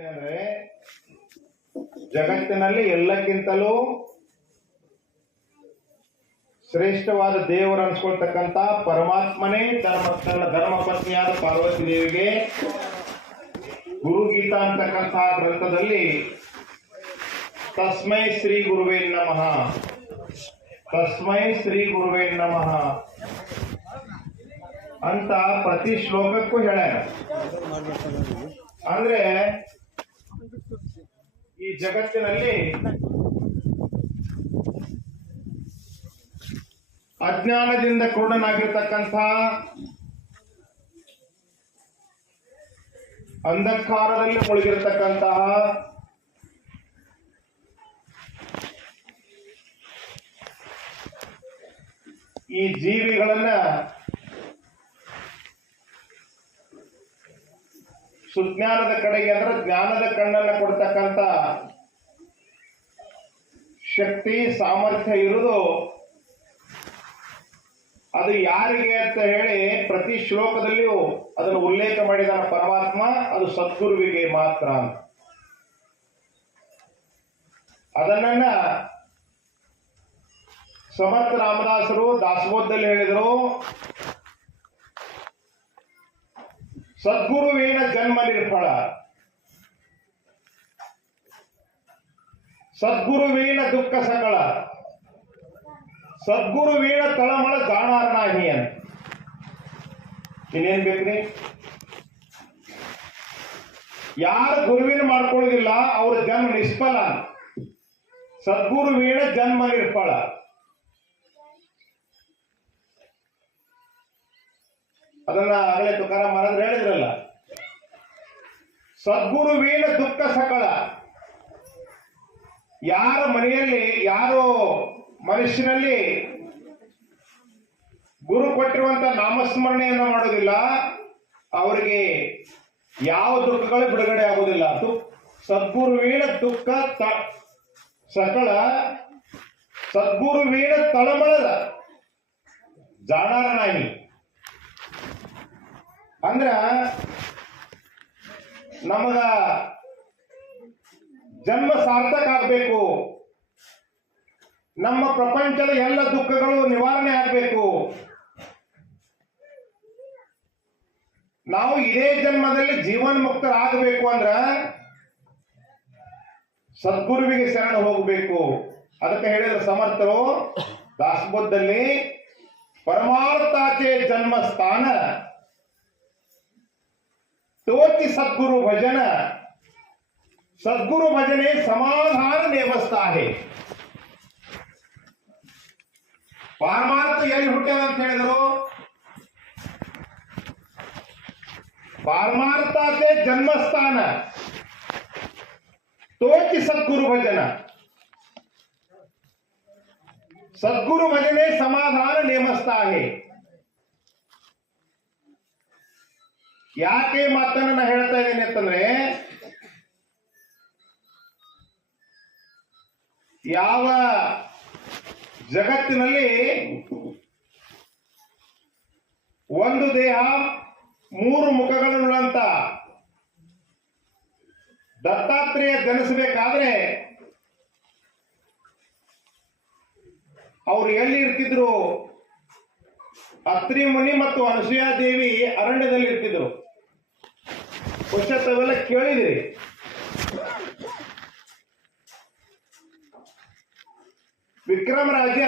ಅಂದ್ರೆ ಜಗತ್ತಿನಲ್ಲಿ ಎಲ್ಲಕ್ಕಿಂತಲೂ ಶ್ರೇಷ್ಠವಾದ ದೇವರು ಅನ್ಸ್ಕೊಳ್ತಕ್ಕಂತ ಪರಮಾತ್ಮನೇ ತನ್ನ ಧರ್ಮ ಪತ್ನಿಯಾದ ಪಾರ್ವತಿ ದೇವಿಗೆ ಗುರುಗೀತಾ ಅಂತಕ್ಕಂತಹ ಗ್ರಂಥದಲ್ಲಿ ತಸ್ಮೈ ಶ್ರೀ ಗುರುವೇ ನಮಃ, ತಸ್ಮೈ ಶ್ರೀ ಗುರುವೇ ನಮಃ ಅಂತ ಪ್ರತಿ ಶ್ಲೋಕಕ್ಕೂ ಹೇಳ್ಯಾರ. ಅಂದ್ರೆ ಈ ಜಗತ್ತಿನಲ್ಲಿ ಅಜ್ಞಾನದಿಂದ ಕ್ರೂಢನಾಗಿರ್ತಕ್ಕಂಥ, ಅಂಧಕಾರದಲ್ಲಿ ಮುಳುಗಿರ್ತಕ್ಕಂತಹ ಈ ಜೀವಿಗಳನ್ನ ಸುಜ್ಞಾನದ ಕಡೆಗೆ ಅಂದ್ರೆ ಜ್ಞಾನದ ಕಣ್ಣನ್ನ ಕೊಡ್ತಕ್ಕಂಥ ಶಕ್ತಿ ಸಾಮರ್ಥ್ಯ ಇರುವುದು ಅದು ಯಾರಿಗೆ ಅಂತ ಹೇಳಿ ಪ್ರತಿ ಶ್ಲೋಕದಲ್ಲಿಯೂ ಅದನ್ನು ಉಲ್ಲೇಖ ಮಾಡಿದ ಪರಮಾತ್ಮ. ಅದು ಸದ್ಗುರುವಿಗೆ ಮಾತ್ರ ಅಂತ. ಅದನ್ನ ಸಮರ್ಥ ರಾಮದಾಸರು ದಾಸಬೋಧದಲ್ಲಿ ಹೇಳಿದರು, ಸದ್ಗುರುವೇನ ಜನ್ಮ ನಿರ್ಫಲ, ಸದ್ಗುರುವೇನ ದುಃಖ ಸಕಳ, ಸದ್ಗುರುವೇನ ತಳಮಳ ಜಾಣಾರನಾಹಿ ಅಂತ. ಇನ್ನೇನ್ ಬೇಕ್ರಿ? ಯಾರು ಗುರುವಿನ ಮಾಡ್ಕೊಳ್ಳೋದಿಲ್ಲ ಅವ್ರ ಜನ್ಮ ನಿಷ್ಫಲ. ಸದ್ಗುರುವೇನ ಜನ್ಮ ನಿರ್ಫಲ. ಅದನ್ನ ಆಗಲೇ ತುಕಾರಾಮ್ ಮಹಾರಾಜರು ಹೇಳಿದ್ರಲ್ಲ, ಸದ್ಗುರುವೇನ ದುಃಖ ಸಕಳ. ಯಾರ ಮನೆಯಲ್ಲಿ ಯಾರೋ ಮನುಷ್ಯನಲ್ಲಿ ಗುರು ಕೊಟ್ಟಿರುವಂತ ನಾಮಸ್ಮರಣೆಯನ್ನು ಮಾಡೋದಿಲ್ಲ ಅವರಿಗೆ ಯಾವ ದುಃಖಗಳು ಬಿಡುಗಡೆ ಆಗುವುದಿಲ್ಲ. ಸದ್ಗುರುವೇನ ದುಃಖ ಸಕಳ, ಸದ್ಗುರುವೇನ ತಳಮಳದ ಜಾಣಾರನಾಗಿ. ಅಂದ್ರ ನಮಗ ಜನ್ಮ ಸಾರ್ಥಕ ಆಗ್ಬೇಕು, ನಮ್ಮ ಪ್ರಪಂಚದ ಎಲ್ಲ ದುಃಖಗಳು ನಿವಾರಣೆ ಆಗ್ಬೇಕು, ನಾವು ಇದೇ ಜನ್ಮದಲ್ಲಿ ಜೀವನ್ಮುಕ್ತರಾಗಬೇಕು ಅಂದ್ರ ಸದ್ಗುರುವಿಗೆ ಶರಣ ಹೋಗಬೇಕು. ಅದಕ್ಕೆ ಹೇಳಿದ ಸಮರ್ಥರು ದಾಸಬೋಧದಲ್ಲಿ, ಪರಮಾರ್ಥಾಚೆ ಜನ್ಮ ಸ್ಥಾನ ತೋಚಿ ಸದ್ಗುರು ಭಜನ, ಸದ್ಗುರು ಭಜನೆ ಸಮಾಧಾನ ನೇಮಸ್ತಾಹೆ. ಪಾರಮಾರ್ಥ ಎಲ್ಲಿ ಹುಟ್ಟ್ಯದ ಅಂತ ಹೇಳಿದರು? ಪಾರಮಾರ್ಥಾಚೆ ಜನ್ಮಸ್ಥಾನ ತೋಚಿ ಸದ್ಗುರು ಭಜನ, ಸದ್ಗುರು ಭಜನೆ ಸಮಾಧಾನ ನೇಮಸ್ತಾಹೆ. ಯಾಕೆ ಮಾತನ್ನ ನಾ ಹೇಳ್ತಾ ಇದ್ದೀನಿ ಅಂತಂದ್ರೆ, ಯಾವ ಜಗತ್ತಿನಲ್ಲಿ ಒಂದು ದೇಹ ಮೂರು ಮುಖಗಳುಳ್ಳಂತ ದತ್ತಾತ್ರೇಯ ಜನಿಸಬೇಕಾದ್ರೆ ಅವರು ಎಲ್ಲಿ ಇರ್ತಿದ್ರು? ಅತ್ರಿ ಮುನಿ ಮತ್ತು ಅನಸೂಯಾ ದೇವಿ ಅರಣ್ಯದಲ್ಲಿ ಇರ್ತಿದ್ರು. ತಾವೆಲ್ಲ ಕೇಳಿದ್ರಿ. ವಿಕ್ರಮ ರಾಜ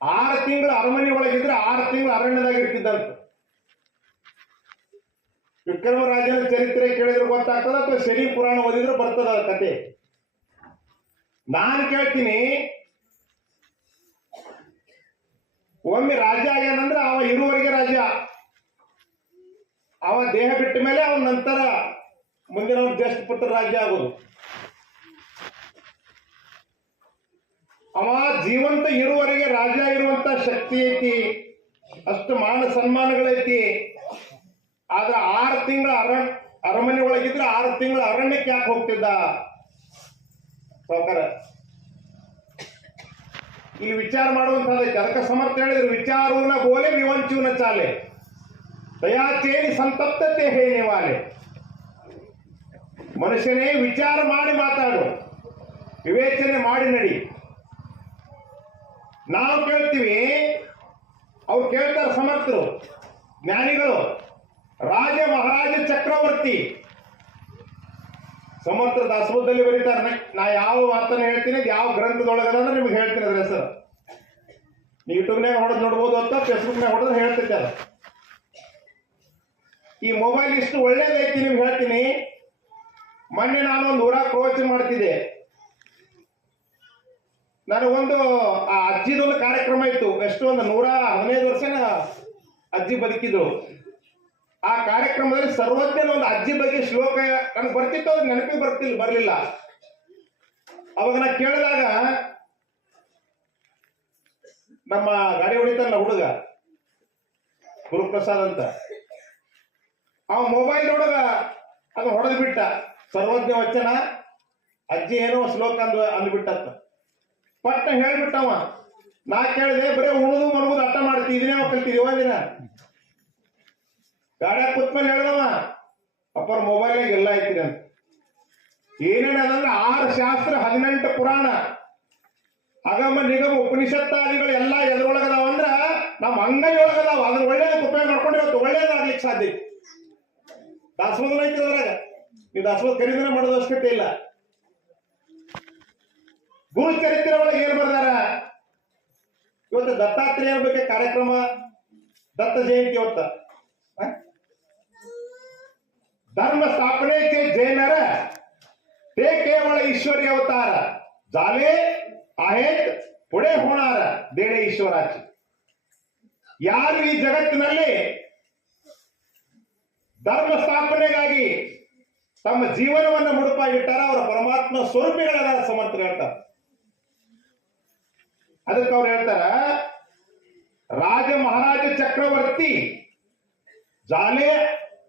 6 ತಿಂಗಳು ಅರಮನೆ ಒಳಗಿದ್ರೆ 6 ತಿಂಗಳು ಅರಣ್ಯದಾಗ ಇರ್ತಿದ್ದಂತ. ವಿಕ್ರಮ ರಾಜನ ಚರಿತ್ರೆ ಕೇಳಿದ್ರೆ ಗೊತ್ತಾಗ್ತದ ಅಥವಾ ಶನಿ ಪುರಾಣ ಓದಿದ್ರೆ ಬರ್ತದ ಕತೆ. ನಾನು ಕೇಳ್ತೀನಿ, ಒಮ್ಮೆ ರಾಜ ಏನಂದ್ರೆ ಅವ ಇರುವವರೆಗೆ ರಾಜ, ಅವ ದೇಹ ಬಿಟ್ಟ ಮೇಲೆ ಅವನ ನಂತರ ಮುಂದಿನ ಜ್ಯೇಷ್ಠ ಪುತ್ರ ರಾಜ್ಯ ಆಗೋದು. ಅವ ಜೀವಂತ ಇರುವವರೆಗೆ ರಾಜ ಇರುವಂತ ಶಕ್ತಿ ಐತಿ, ಅಷ್ಟು ಮಾನ ಸನ್ಮಾನಗಳೈತಿ. ಆದ್ರೆ 6 ತಿಂಗಳ ಅರಮನೆ ಒಳಗಿದ್ರೆ 6 ತಿಂಗಳ ಅರಣ್ಯಕ್ಕೆ ಯಾಕೆ ಹೋಗ್ತಿದ್ದ ಸಾವುಕಾರ? ಇಲ್ಲಿ ವಿಚಾರ ಮಾಡುವಂತಹದಕ್ಕೆ. ಅದಕ್ಕೆ ಸಮರ್ಥ ಹೇಳಿದ್ರು, ವಿಚಾರೂನ ಬೋಲೆ ವಿವಂಚೂನ ಚಾಲೆ, ದಯಾಚೇನಿ ಸಂತಪ್ತತೆ ಹೇನೆ ವಾಲೆ. ಮನುಷ್ಯನೇ ವಿಚಾರ ಮಾಡಿ ಮಾತಾಡು, ವಿವೇಚನೆ ಮಾಡಿ ನಡಿ. ನಾವು ಕೇಳ್ತೀವಿ, ಅವ್ರು ಕೇಳ್ತಾರೆ ಸಮರ್ಥರು, ಜ್ಞಾನಿಗಳು, ರಾಜ ಮಹಾರಾಜ ಚಕ್ರವರ್ತಿ. ಸಮರ್ಥ ದಾಸಬೋಧದಲ್ಲಿ ಬರೀತಾರೆ. ನಾ ಯಾವ ಮಾತನ್ನು ಹೇಳ್ತೀನಿ, ಯಾವ ಗ್ರಂಥದೊಳಗದ ಅಂದ್ರೆ ನಿಮ್ಗೆ ಹೇಳ್ತೀನಿ ಅದ್ರ ಹೆಸರು. ನೀವು ಯೂಟ್ಯೂಬ್ನಾಗ ಹೊಡೆದು ನೋಡ್ಬೋದು ಅಂತ, ಫೇಸ್ಬುಕ್ನಾಗ ಹೊಡೆದು ಹೇಳ್ತೈತೆ ಅದ. ಈ ಮೊಬೈಲ್ ಇಷ್ಟು ಒಳ್ಳೇದೈತಿ ನಿಮ್ಗೆ ಹೇಳ್ತೀನಿ. ಮೊನ್ನೆ ನಾನು ಒಂದು ಊರಾಗ ಪ್ರವಚನ ಮಾಡ್ತಿದ್ದೆ. ನನಗೊಂದು ಆ ಅಜ್ಜಿದೊಂದು ಕಾರ್ಯಕ್ರಮ ಇತ್ತು. ಎಷ್ಟು ಒಂದು 115 ವರ್ಷನ ಅಜ್ಜಿ ಬದುಕಿದ್ರು. ಆ ಕಾರ್ಯಕ್ರಮದಲ್ಲಿ ಸರ್ವಜ್ಞನ ಒಂದು ಅಜ್ಜಿ ಬಗ್ಗೆ ಶ್ಲೋಕ ನನಗೆ ಬರ್ತಿತ್ತು, ಅದು ನೆನಪಿಗೆ ಬರಲಿಲ್ಲ. ಅವಾಗ ನಾ ಕೇಳಿದಾಗ ನಮ್ಮ ಗಾಡಿ ಹೊಡಿತಾನಲ್ಲ ಹುಡುಗ ಗುರುಪ್ರಸಾದ್ ಅಂತ, ಅವ ಮೊಬೈಲ್ ಒಳಗ ಅದು ಹೊಡೆದು ಬಿಟ್ಟ. ಸರ್ವಜ್ಞ ವಚನ ಅಜ್ಜಿ ಏನೋ ಶ್ಲೋಕ ಅಂದ್ಬಿಟ್ಟತ್ತ. ಪಟ್ಟ ಹೇಳ್ಬಿಟ್ಟವ. ನಾ ಕೇಳಿದೆ, ಬರೀ ಉಣುದು ಮನುವುದು ಅಟ್ಟ ಮಾಡ್ತೀವಿ, ಇದನ್ನೇ ಕಲ್ತಿದೀವ ದಿನ. ಗಾಡ್ಯಾಗ ಕೂತ್ಮೇಲೆ ಹೇಳ್ದವ, ಅಪ್ಪರ ಮೊಬೈಲ್ನಾಗ ಎಲ್ಲ ಐತಿರಿ ಅಂತ. ಏನೇನದಂದ್ರೆ 6 ಶಾಸ್ತ್ರ, 18 ಪುರಾಣ, ಅಗಮ ನಿಗಮ ಉಪನಿಷತ್ತಾದಿಗಳು ಎಲ್ಲ ಎದ್ರೊಳಗದಾವ ಅಂದ್ರ ನಮ್ಮ ಅಂಗೈ ಒಳಗದಾವ. ಅದ್ರ ಒಳ್ಳೇದಕ್ಕೆ ಉಪಯೋಗ ಮಾಡ್ಕೊಂಡಿರೋದು ಒಳ್ಳೇದಾಗ್ಲಿಕ್ಕೆ ಸಾಧ್ಯ. ದಾಸಬೋಧನ ಐತಿ ಅದ್ರಾಗ. ನೀವು ದಾಸಬೋಧ ಖರೀದಿನ ಮಾಡೋದು ಅವಶ್ಯಕತೆ ಇಲ್ಲ. ಗುರು ಚರಿತ್ರೆ ಒಳಗೆ ಏನ್ ಬರ್ದಾರ? ಇವತ್ತು ದತ್ತಾತ್ರೇಯ ಬಗ್ಗೆ ಕಾರ್ಯಕ್ರಮ, ದತ್ತ ಜಯಂತಿ ಇವತ್ತ. धर्म स्थापने के जैनर ते केवळ ईश्वरी अवतार झाले आहेत, पुढे होणार देणे ईश्वराची. ಯಾರು ಈ ಜಗತ್ತಿನಲ್ಲಿ ಧರ್ಮ ಸ್ಥಾಪನೆಗಾಗಿ ತಮ್ಮ ಜೀವನವನ್ನು ಮುಡುಪಾಗಿಟ್ಟಾರ ಅವರ ಪರಮಾತ್ಮ ಸ್ವರೂಪಿಗಳಾದ ಸಮರ್ಥರು ಹೇಳ್ತಾರೆ. ಅದಕ್ಕೆ ಅವ್ರು ಹೇಳ್ತಾರ, ರಾಜ ಮಹಾರಾಜ ಚಕ್ರವರ್ತಿ ಜಾಲೆ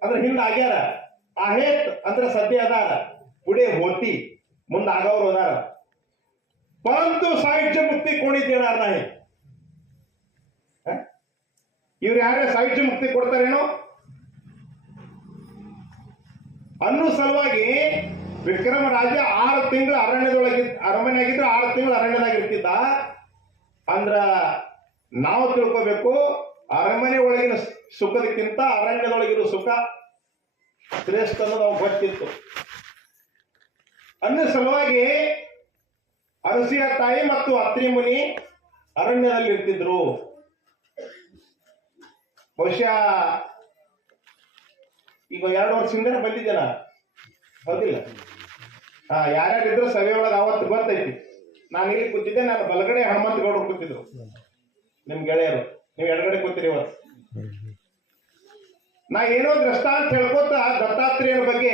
ಅಂದ್ರೆ ಹಿಂದ ಆಗ್ಯಾರ, आहेत ಅಂದ್ರೆ ಸದ್ಯ ಅದಾರ, पुढे होती ಮುಂದೆ ಆಗವ್ರು ಅದಾರ. परंतु साहित्य मुक्ती कोणी देणार नाही. ಇವ್ರು ಯಾರೇ ಸಾಹಿತ್ಯ ಮುಕ್ತಿ ಕೊಡ್ತಾರೇನೋ ಅನ್ನೋ ಸಲುವಾಗಿ ವಿಕ್ರಮ ರಾಜ 6 ತಿಂಗಳು ಅರಮನೆಯಾಗಿದ್ರು, 6 ತಿಂಗಳು ಅರಣ್ಯದಾಗಿರ್ತಿದ್ದ. ಅಂದ್ರ ನಾವು ತಿಳ್ಕೋಬೇಕು, ಅರಮನೆ ಒಳಗಿನ ಸುಖದಕ್ಕಿಂತ ಅರಣ್ಯದೊಳಗಿರೋ ಸುಖ ಶ್ರೇಷ್ಠ ಅನ್ನೋದು ನಾವು ಗೊತ್ತಿತ್ತು. ಅನ್ನೋ ಸಲುವಾಗಿ ಅರಸಿಯ ತಾಯಿ ಮತ್ತು ಅತ್ರಿ ಮುನಿ ಅರಣ್ಯದಲ್ಲಿ ಇರ್ತಿದ್ರು. ಬಹುಶಃ ಈಗ 2 ವರ್ಷದಿಂದ ಬಂದಿದ್ದೇನ, ಹೌದಿಲ್ಲ? ಯಾರ್ಯಾರಿದ್ರು ಸಭೆ ಒಳಗೆ ಅವತ್ತು ಗೊತ್ತೈತಿ. ನಾನು ಇಲ್ಲಿ ಕೂತಿದ್ದೆ, ನಾನು ಬಲಗಡೆ ಹನುಮಂತ ಗೌಡರು ಕೂತಿದ್ರು, ನಿಮ್ ಗೆಳೆಯರು. ನೀವು ಎಡಗಡೆ ಕೂತಿರಿ. ಇವತ್ತು ನಾ ಏನೋ ದೃಷ್ಟಾಂತ ಹೇಳ್ಕೊತ ದತ್ತಾತ್ರೇಯನ ಬಗ್ಗೆ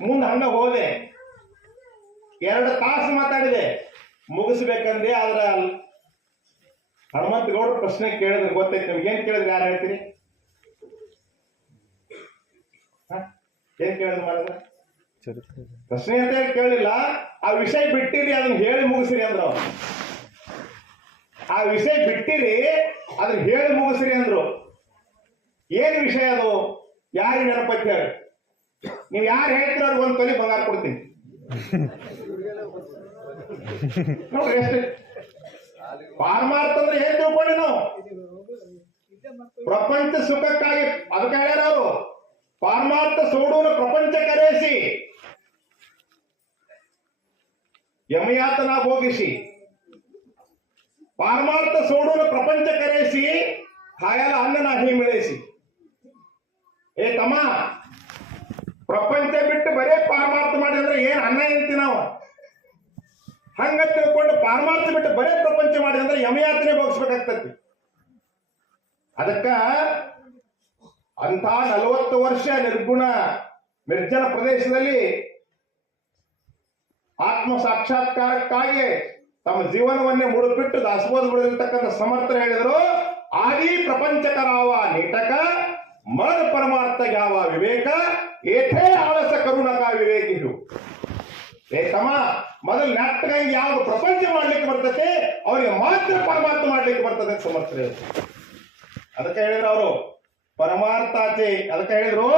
ಮುಂದೆ ಹಂಗ ಹೋದೆ. 2 ತಾಸು ಮಾತಾಡಿದೆ, ಮುಗಿಸ್ಬೇಕಂದ್ರೆ. ಆದ್ರ ಹನುಮಂತ ಗೌಡರು ಪ್ರಶ್ನೆ ಕೇಳಿದ್ರೆ ಗೊತ್ತೈತಿ ನಿಮ್ಗೆ. ಏನ್ ಕೇಳಿದ್ರೆ ಯಾರು ಹೇಳ್ತೀರಿ? ಏನ್ ಕೇಳಿದ್ರು ಮಾಡಿದ್ರೆ? ಪ್ರಶ್ನೆ ಅಂತ ಹೇಳಿ ಕೇಳಲಿಲ್ಲ, ಆ ವಿಷಯ ಬಿಟ್ಟಿರಿ, ಅದನ್ನ ಹೇಳಿ ಮುಗಿಸ್ರಿ ಅಂದ್ರು. ಆ ವಿಷಯ ಬಿಟ್ಟಿರಿ, ಅದನ್ನ ಹೇಳಿ ಮುಗಿಸ್ರಿ ಅಂದ್ರು. ಏನ್ ವಿಷಯ ಅದು? ಯಾರಿಗೆ ನೆನಪೈತಿ ಹೇಳಿ? ನೀವು ಯಾರು ಹೇಳ್ತೀರ ಅವ್ರಿಗೆ 1 ತೊಲೆ ಬಂಗಾರ ಕೊಡ್ತೀನಿ. ನೋಡ್ರಿ ಎಷ್ಟು ಪಾರಮಾರ್ಥ ಅಂದ್ರೆ ಏನ್ ತಿಳ್ಕೊಂಡಿ ನಾವು? ಪ್ರಪಂಚ ಸುಖಕ್ಕಾಗಿ ಅದಕ್ಕೆ ಹೇಳ್ಯಾರ ಅವರು, ಪಾರಮಾರ್ಥ ಸೋಡುವ ಪ್ರಪಂಚ ಕರೆಯಿಸಿ ಯಮಯಾತನ ಭೋಗಿಸಿ. ಪಾರಮಾರ್ಥ ಸೋಡುವ ಪ್ರಪಂಚ ಕರೆಯಿಸಿ ಹಾಯಲ್ಲ ಅನ್ನ ನಾಹಿ ಮಿಳಿಸಿ. ಏ ತಮ್ಮ, ಪ್ರಪಂಚ ಬಿಟ್ಟು ಬರೇ ಪಾರಮಾರ್ಥ ಮಾಡಿ ಅಂದ್ರೆ ಏನ್ ಅನ್ನ ಎಂತಿ ನಾವು? ಹಂಗ ತಿಳ್ಕೊಂಡು ಪಾರಮಾರ್ಥ ಬಿಟ್ಟು ಬರೇ ಪ್ರಪಂಚ ಮಾಡಿ ಅಂದ್ರೆ ಯಮಯಾತನೆ ಭೋಗಿಸ್ಬೇಕಾಗ್ತತಿ. ಅದಕ್ಕ ಅಂತ 40 ವರ್ಷ ನಿರ್ಗುಣ ನಿರ್ಜನ ಪ್ರದೇಶದಲ್ಲಿ ಆತ್ಮ ಸಾಕ್ಷಾತ್ಕಾರಕ್ಕಾಗಿ ತಮ್ಮ ಜೀವನವನ್ನೇ ಮುಡುಪಿಟ್ಟು ದಾಸಬೋಧ ಬಿಡದಿರ್ತಕ್ಕಂಥ ಸಮರ್ಥರು ಹೇಳಿದರು, ಆದಿ ಪ್ರಪಂಚಕರಾವ ನೀಟಕ ಮರದ ಪರಮಾರ್ಥ ಯಾವ ವಿವೇಕ ಏಥೇ ಆಲಸ ಕರುಣಕ ವಿವೇಕಿದು. ಏ ತಮ್ಮ, ಮೊದಲು ನಾಟಕವಾಗಿ ಯಾವ್ದು ಪ್ರಪಂಚ ಮಾಡ್ಲಿಕ್ಕೆ ಬರ್ತದೆ ಅವರಿಗೆ ಮಾತ್ರ ಪರಮಾರ್ಥ ಮಾಡ್ಲಿಕ್ಕೆ ಬರ್ತದೆ ಸಮರ್ಥರು. ಅದಕ್ಕೆ ಹೇಳಿದ್ರು ಅವರು ಪರಮಾರ್ಥಾಚೆ. ಅದಕ್ಕೆ ಹೇಳಿದ್ರು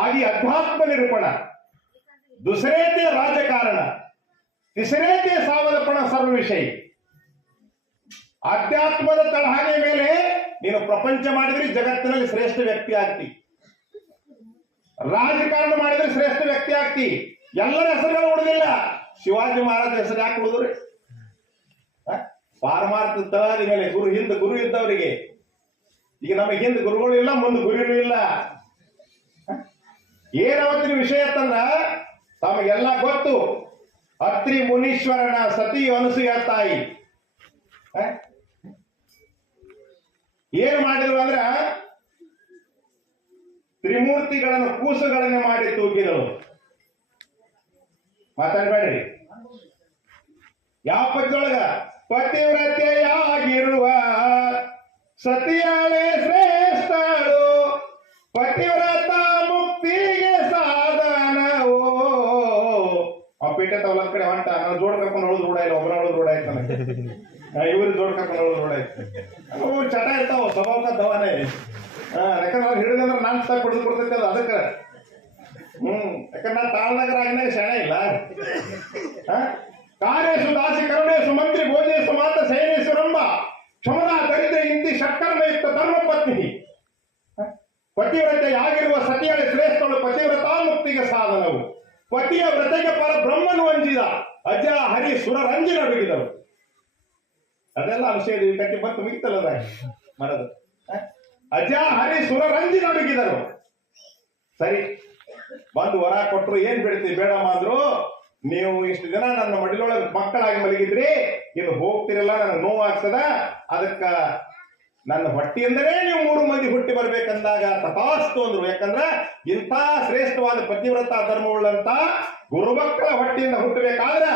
ಆದಿ आधी अध्यात्म निरूपण, दुसरे ते राजकारण, तिसरे ते सावधपण सर्वविषयी. ಅಧ್ಯಾತ್ಮದ ತಳಹದಿ ಮೇಲೆ ನೀನು ಪ್ರಪಂಚ ಮಾಡಿದ್ರೆ ಜಗತ್ತಿನಲ್ಲಿ ಶ್ರೇಷ್ಠ ವ್ಯಕ್ತಿ ಆಗ್ತಿ, ರಾಜಕಾರಣ ಮಾಡಿದ್ರೆ ಶ್ರೇಷ್ಠ ವ್ಯಕ್ತಿ ಆಗ್ತಿ. ಎಲ್ಲರ ಹೆಸರುಗಳು ಉಳಿದಿಲ್ಲ, ಶಿವಾಜಿ ಮಹಾರಾಜ ಹೆಸರು ಯಾಕೆ ಉಳಿದ್ರಿ? ಪಾರಮಾರ್ಥ ತಳಹದಿ ಮೇಲೆ ಗುರು ಇದ್ದವರಿಗೆ. ಈಗ ನಮಗೆ ಹಿಂದೆ ಗುರುಗಳು ಇಲ್ಲ, ಮುಂದೆ ಗುರುಗಳು ಇಲ್ಲ. ಏನವತ್ತಿನ ವಿಷಯ ಅಂತಂದ್ರ ತಮಗೆಲ್ಲ ಗೊತ್ತು. ಅತ್ರಿ ಮುನೀಶ್ವರನ ಸತಿ ಅನಸೂಯ ತಾಯಿ ಏನ್ ಮಾಡಿದ್ರು ಅಂದ್ರ ತ್ರಿಮೂರ್ತಿಗಳನ್ನು ಕೂಸುಗಳನ್ನೇ ಮಾಡಿ ತೂಗಿದಳು. ಮಾತಾಡ್ಬೇಡ್ರಿ. ಯಾವ ಪದ್ಯದೊಳಗ ಪತಿವ್ರತೆಯಾಗಿರುವ ಸತಿಯಾಳೆ ಶ್ರೇಷ್ಠಳು, ಪತಿವ್ರತ ಮುಕ್ತಿಗೆ ಸಾಧನವೋ. ಆ ಪೇಟೆ ತವಲ ಕಡೆ ಹೊಂಟ ನಾನು ಜೋಡ್ ಕರ್ಕೊಂಡು ಹೊಳದ್ ರೂಢ ಇಲ್ಲ, ಒಬ್ಬರ ಹೊಳದ್ ರೂಢ ಆಯ್ತಾನೆ, ಇವ್ರಿಗೆ ಜೋಡ್ ಕರ್ಕೊಂಡು ಹೊಳದ್ ರೂಢ ಆಯ್ತು. ಚಟ ಇರ್ತಾವ ಸ್ವಭಾವಕ ದವಾನೆ. ಯಾಕಂದ್ರೆ ಅವ್ರು ಹಿಡಿದಂದ್ರೆ ನಾನ್ ತಕ್ಕ ಹೊಡೆದು ಕೊಡ್ತೈತೆ ಅದು ಅದಕ್ಕೆ. ಯಾಕಂದ್ರೆ ನಾನು ತಾಳ್ನಗರ ಆಗಿನಾಗ ಶಣ ಇಲ್ಲ. ಕಾರ್ಯೇಶು ದಾಸಿ ಕರುಣೇಶು ಮಂತ್ರಿ ಭೋಜೇಶು ಮಾತ ಸೈನೇಶ್ವರಂಬ ಕ್ಷಮತಾ ದರಿದ್ರ ಇಂತಿ ಷಟ್ಕರ್ಮಯುಕ್ತ ಧರ್ಮ ಪತ್ನಿ. ಪತಿವ್ರತೆಯಾಗಿರುವ ಸತಿಯಳೆ ಶ್ರೇಷ್ಠಳು, ಪತಿವ್ರತಾ ಮುಕ್ತಿಗೆ ಸಾಧನವು. ಪತಿಯ ವ್ರತೆಗೆ ಪರ ಬ್ರಹ್ಮನು ವಂಜಿದ, ಅಜ ಹರಿ ಸುರರಂಜಿನ ಬಿಗಿದರು. ಅದೆಲ್ಲ ವಿಷಯ ಕಟ್ಟಿ ಬಂತು ಮುಗಿತಲ್ಲ ಮರದ. ಅಜ ಹರಿ ಸುರರಂಜಿನ ಬಿಗಿದರು. ಸರಿ, ಬಂದು ವರ ಕೊಟ್ರು. ಏನ್ ಬಿಡ್ತೀವಿ ಬೇಡಮ್ಮ ಅಂದ್ರು. ನೀವು ಇಷ್ಟು ದಿನ ನನ್ನ ಮಡಿಲೊಳಗೆ ಮಕ್ಕಳಾಗಿ ಮಲಗಿದ್ರಿ, ಇನ್ನು ಹೋಗ್ತಿರಲ್ಲ, ನನಗೆ ನೋವಾಗ್ತದ. ಅದಕ್ಕ ನನ್ನ ಹೊಟ್ಟಿಯಿಂದಲೇ ನೀವು 3 ಮಂದಿ ಹುಟ್ಟಿ ಬರ್ಬೇಕಂದಾಗ ತಥಾಸ್ತು ಅಂದ್ರು. ಯಾಕಂದ್ರ ಇಂಥ ಶ್ರೇಷ್ಠವಾದ ಪತಿವ್ರತ ಧರ್ಮವುಳ್ಳಂತ ಗುರುಮಕ್ಕಳ ಹೊಟ್ಟಿಯಿಂದ ಹುಟ್ಟಬೇಕಾದ್ರ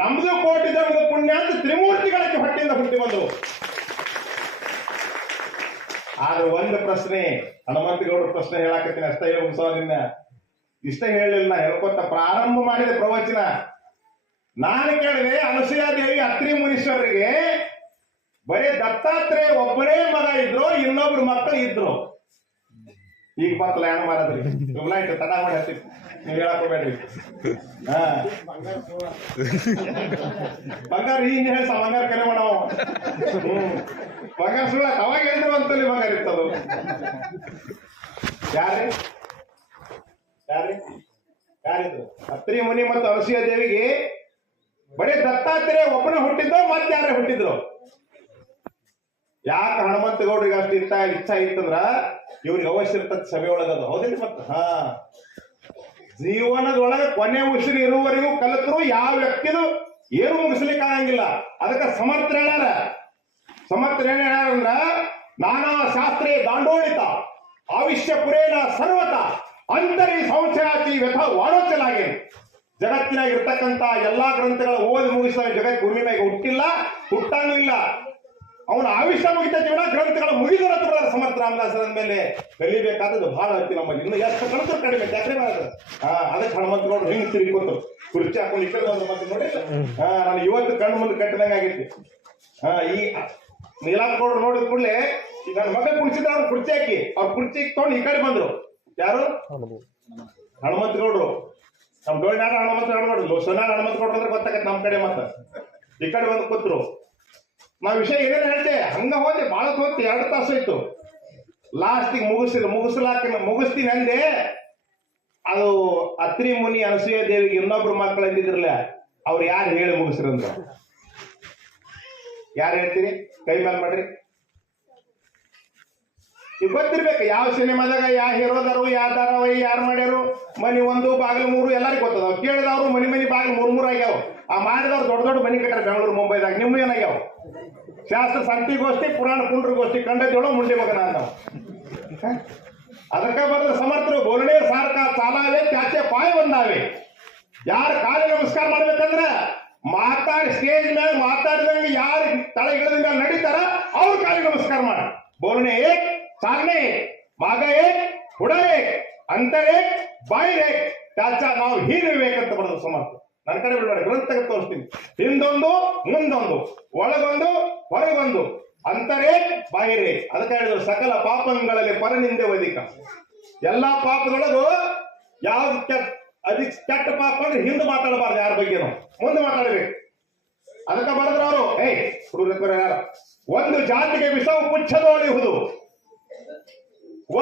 ನಮ್ದು ಕೋಟಿ ಜನ್ಮದ ಪುಣ್ಯ ಅಂತ ತ್ರಿಮೂರ್ತಿಗಳಕ್ಕೆ ಹೊಟ್ಟಿಯಿಂದ ಹುಟ್ಟಿ ಬಂದ್ರು. ಆದ್ರೆ ಒಂದು ಪ್ರಶ್ನೆ, ಹನುಮಂತಗೌಡರ ಪ್ರಶ್ನೆ ಹೇಳಾಕತ್ತೀನಿ ಅಷ್ಟೇ. ಮುಗಿಸೋದಿನ್ನ ಇಷ್ಟ ಹೇಳಲಿಲ್ಲ, ಹೇಳ್ಕೊತ ಪ್ರಾರಂಭ ಮಾಡಿದ ಪ್ರವಚನ. ನಾನು ಕೇಳಿದೆ, ಅನಸೂಯಾದೇವಿ ಅತ್ರಿ ಮುನೀಶ್ವರರಿಗೆ ಬರೀ ದತ್ತಾತ್ರೇಯ ಒಬ್ಬರೇ ಮಗ ಇದ್ರು, ಇನ್ನೊಬ್ರು ಮಕ್ಕಳು ಇದ್ರು. ಈಗ ಮಕ್ಕಳು ಏನು ಮಾಡಿದ್ರಿ? ಆಯ್ತು, ತಡ ಮಾಡಿ ಹತ್ತಿ ನೀವ್ ಹೇಳಕ್ ಹೋಗ್ಬೇಡ್ರಿ. ಬಂಗಾರ ಈಗ ಹೇಳ್ಸ ಬಂಗಾರ ಕರೆ ಮಾಡವ. ಬಂಗಾರ ಸುಳ್ಳ ಅವಾಗ ಹೇಳಿದ್ರು ಅಂತಲ್ಲಿ ಬಂಗಾರ ಇರ್ತದು. ಯಾರಿದ್ರು? ಅತ್ರಿ ಮುನಿ ಮತ್ತು ಅನಸೂಯಾದೇವಿಗೆ ಬರೀ ದತ್ತಾತ್ರೇಯ ಒಬ್ಬನೇ ಹುಟ್ಟಿದ್ದು, ಮತ್ತೆ ಯಾರೇ ಹುಟ್ಟಿದ್ರು? ಯಾಕೆ ಹನುಮಂತಗೌಡ್ರಿಗೆ ಅಷ್ಟು ಇಚ್ಛಾ ಇತ್ತಂದ್ರ ಇವ್ರಿಗೆ ಅವಶ್ಯ ಇರ್ತದ ಸಭೆ ಒಳಗದು. ಹೌದಿಲ್ಲ? ಮತ್ತ ಜೀವನದೊಳಗೆ ಕೊನೆ ಉಸಿರು ಇರುವವರೆಗೂ ಕಲಿತರು ಯಾವ ವ್ಯಕ್ತಿದು ಏನು ಮುಗಿಸ್ಲಿಕ್ಕೆ ಆಗಂಗಿಲ್ಲ. ಅದಕ್ಕೆ ಸಮರ್ಥ ಏನ್ ಹೇಳ್ಯಾರಂದ್ರ, ನಾನಾ ಶಾಸ್ತ್ರೇ ದಾಂಡೋಳಿತ ಆವಿಷ್ಯ ಪುರೇನ ಸರ್ವತ ಅಂತರಿ ಸಂಶಯಾತಿ ವ್ಯಥ ವಾಡೋಚಲಾಗಿ. ಜಗತ್ತಿನಾಗ ಇರ್ತಕ್ಕಂಥ ಎಲ್ಲಾ ಗ್ರಂಥಗಳ ಓದಿ ಮುಗಿಸಿದ ಜಗತ್ ಭೂಮಿ ಮ್ಯಾಗ ಹುಟ್ಟಿಲ್ಲ, ಹುಟ್ಟಾನೂ ಇಲ್ಲ. ಅವನ ಆವಿಷ್ಯ ಮುಗಿತ ಜೀವನ ಗ್ರಂಥಗಳ ಮುಗಿದರ ಸಮರ್ಥ ರಾಮದಾಸರ ಮೇಲೆ ಕಲಿಬೇಕಾದದ್ದು ಬಹಳ ಐತಿ ನಮ್ಮಲ್ಲಿ. ಇನ್ನು ಎಷ್ಟು ಕಲಿತರು ಕಡಿಮೆ, ಯಾಕ್ರೆ ಮಾಡೋದು. ಅದಕ್ಕೆ ಹನುಮಂತಗೌಡರು ಹಿಂಗ್ ತಿರುಗಿಕೊತರು, ಕುರ್ಚಿ ಹಾಕೊಂಡು ಈ ಕಡೆ ಬಂದ್ರು. ಮತ್ತೆ ನೋಡಿ, ನಾನು ಇವತ್ತು ಕಣ್ಣು ಮುಂದೆ ಕಟ್ಟಿದಂಗ ಆಗೈತಿ. ಈ ನೀಲಾಂಗೌಡರು ನೋಡಿದ ಕೂಡಲೇ ಈಗ ನನ್ನ ಮಗ ಕುಡಿಸಿದ್ರೆ ಅವ್ರು ಕುರ್ಚಿ ಹಾಕಿ ಅವ್ರ ಕುರ್ಚಿ ತಗೊಂಡು ಈ ಕಡೆ ಬಂದ್ರು. ಯಾರು? ಹನುಮಂತಗೌಡರು. ನಮ್ ಡೋಳ್ನಾಡ ಹನುಮಂತಗೌಡರು, ಸೊನಾಡ ಹನುಮಂತಗೌಡರು ಅಂದ್ರೆ ಗೊತ್ತಾಗತ್ತೆ ನಮ್ಮ ಕಡೆ. ಮತ್ತ ಈ ಕಡೆ ಬಂದು ಕೂತ್ರು. ನಾ ವಿಷಯ ಏನೇನು ಹೇಳ್ತೆ ಹಂಗ ಹೋದೆ, ಬಾಳ ಹೋಗ್ತಿ. 2 ತಾಸು ಆಯ್ತು. ಲಾಸ್ಟಿಗೆ ಮುಗಿಸ್ತೀನಿ ಅಂದೆ. ಅದು ಅತ್ರಿ ಮುನಿ ಅನಸೂಯಾದೇವಿಗೆ ಇನ್ನೊಬ್ರು ಮಕ್ಕಳು ಅಂದಿದ್ರಲ್ಲ, ಅವ್ರು ಯಾರು ಹೇಳಿ ಮುಗಿಸ್ರಂದ್ರ? ಯಾರು ಹೇಳ್ತೀರಿ? ಕೈ ಮೇಲೆ ಮಾಡ್ರಿ. ಈಗ ಗೊತ್ತಿರ್ಬೇಕು ಯಾವ ಸಿನಿಮಾದಾಗ ಯಾವ ಹೀರೋದಾರು, ಯಾವ ಧಾರಾವಾಹಿ ಯಾರು ಮಾಡ್ಯಾರು. ಮನಿ 1 ಬಾಗಿಲು 3 ಎಲ್ಲರಿಗೂ ಗೊತ್ತದ. ಕೇಳಿದವ್ರು ಮನಿ ಬಾಗಿಲು 3 ಆಗ್ಯಾವ. ಆ ಮಾಡಿದವ್ರು ದೊಡ್ಡ ಮನಿ ಕಟ್ಟಾರ ಬೆಂಗಳೂರು ಮುಂಬೈದಾಗ. ನಿಮ್ಮ ಏನಾಗ್ಯಾವ? ಶಾಸ್ತ್ರ ಸಂತಿಗೋಷ್ಠಿ, ಪುರಾಣ ಪುಂಡ್ರಗೋಷ್ಠಿ ಕಂಡದೇಳೋ ಮುಂಡೆ ಮಗನ ನಾವು. ಅದಕ್ಕೆ ಬಂದ್ರೆ ಸಮರ್ಥರು ಬೋಲಣೆ ಸಾರ್ಕ ಚಾಲಾವೆ ತ್ಯಾಚೆ ಪಾಯ ಬಂದಾವೆ. ಯಾರು ಕಾಲಿ ನಮಸ್ಕಾರ ಮಾಡ್ಬೇಕಂದ್ರ ಸ್ಟೇಜ್ ಮ್ಯಾಗ ಮಾತಾಡಿದಂಗೆ ಯಾರು ತಳ ಇಳಿದ ಮೇಲೆ ನಡೀತಾರ ಅವ್ರು ಕಾಲಿ ನಮಸ್ಕಾರ ಮಾಡ. ಬೋಲಣೆ ಏಕ್, ಚಾಲನೆ ಮಾಗ ಏಕ್, ಹುಡ ಏಕ್, ಅಂತರ ಏಕ್, ಬಾಯಿ ಏಕ್, ತ್ಯಾಚ ನಾವು ಹೀರ್ಬೇಕಂತ ಬರೋದು ಸಮರ್ಥ. ನನ್ನ ಕಡೆ ಬಿಡಬೇಡ, ಗ್ರಂಥ ತೋರಿಸ್ತೀನಿ. ಹಿಂದೊಂದು ಮುಂದೊಂದು, ಒಳಗೊಂದು ಹೊರಗೊಂದು, ಅಂತರೇ ಬಾಹಿರೇ. ಅದಕ್ಕೆ ಹೇಳಿದ್ರು ಸಕಲ ಪಾಪಗಳಲ್ಲಿ ಪರನಿಂದೆ ವಧಿಕ. ಎಲ್ಲಾ ಪಾಪದೊಳಗೂ ಯಾವ್ದು ಅದಕ್ಕೆ ಕೆಟ್ಟ ಪಾಪ ಅಂದ್ರೆ ಹಿಂದೆ ಮಾತಾಡಬಾರ್ದು, ಯಾರ ಬಗ್ಗೆನೂ ಮುಂದೆ ಮಾತಾಡಬೇಕು. ಅದಕ್ಕೆ ಬರೆದ್ರ ಅವರು ಹುಡುಗರ ಒಂದು ಜಾತಿಗೆ ವಿಷವು ಪುಚ್ಛದೋಳಿಹುದು,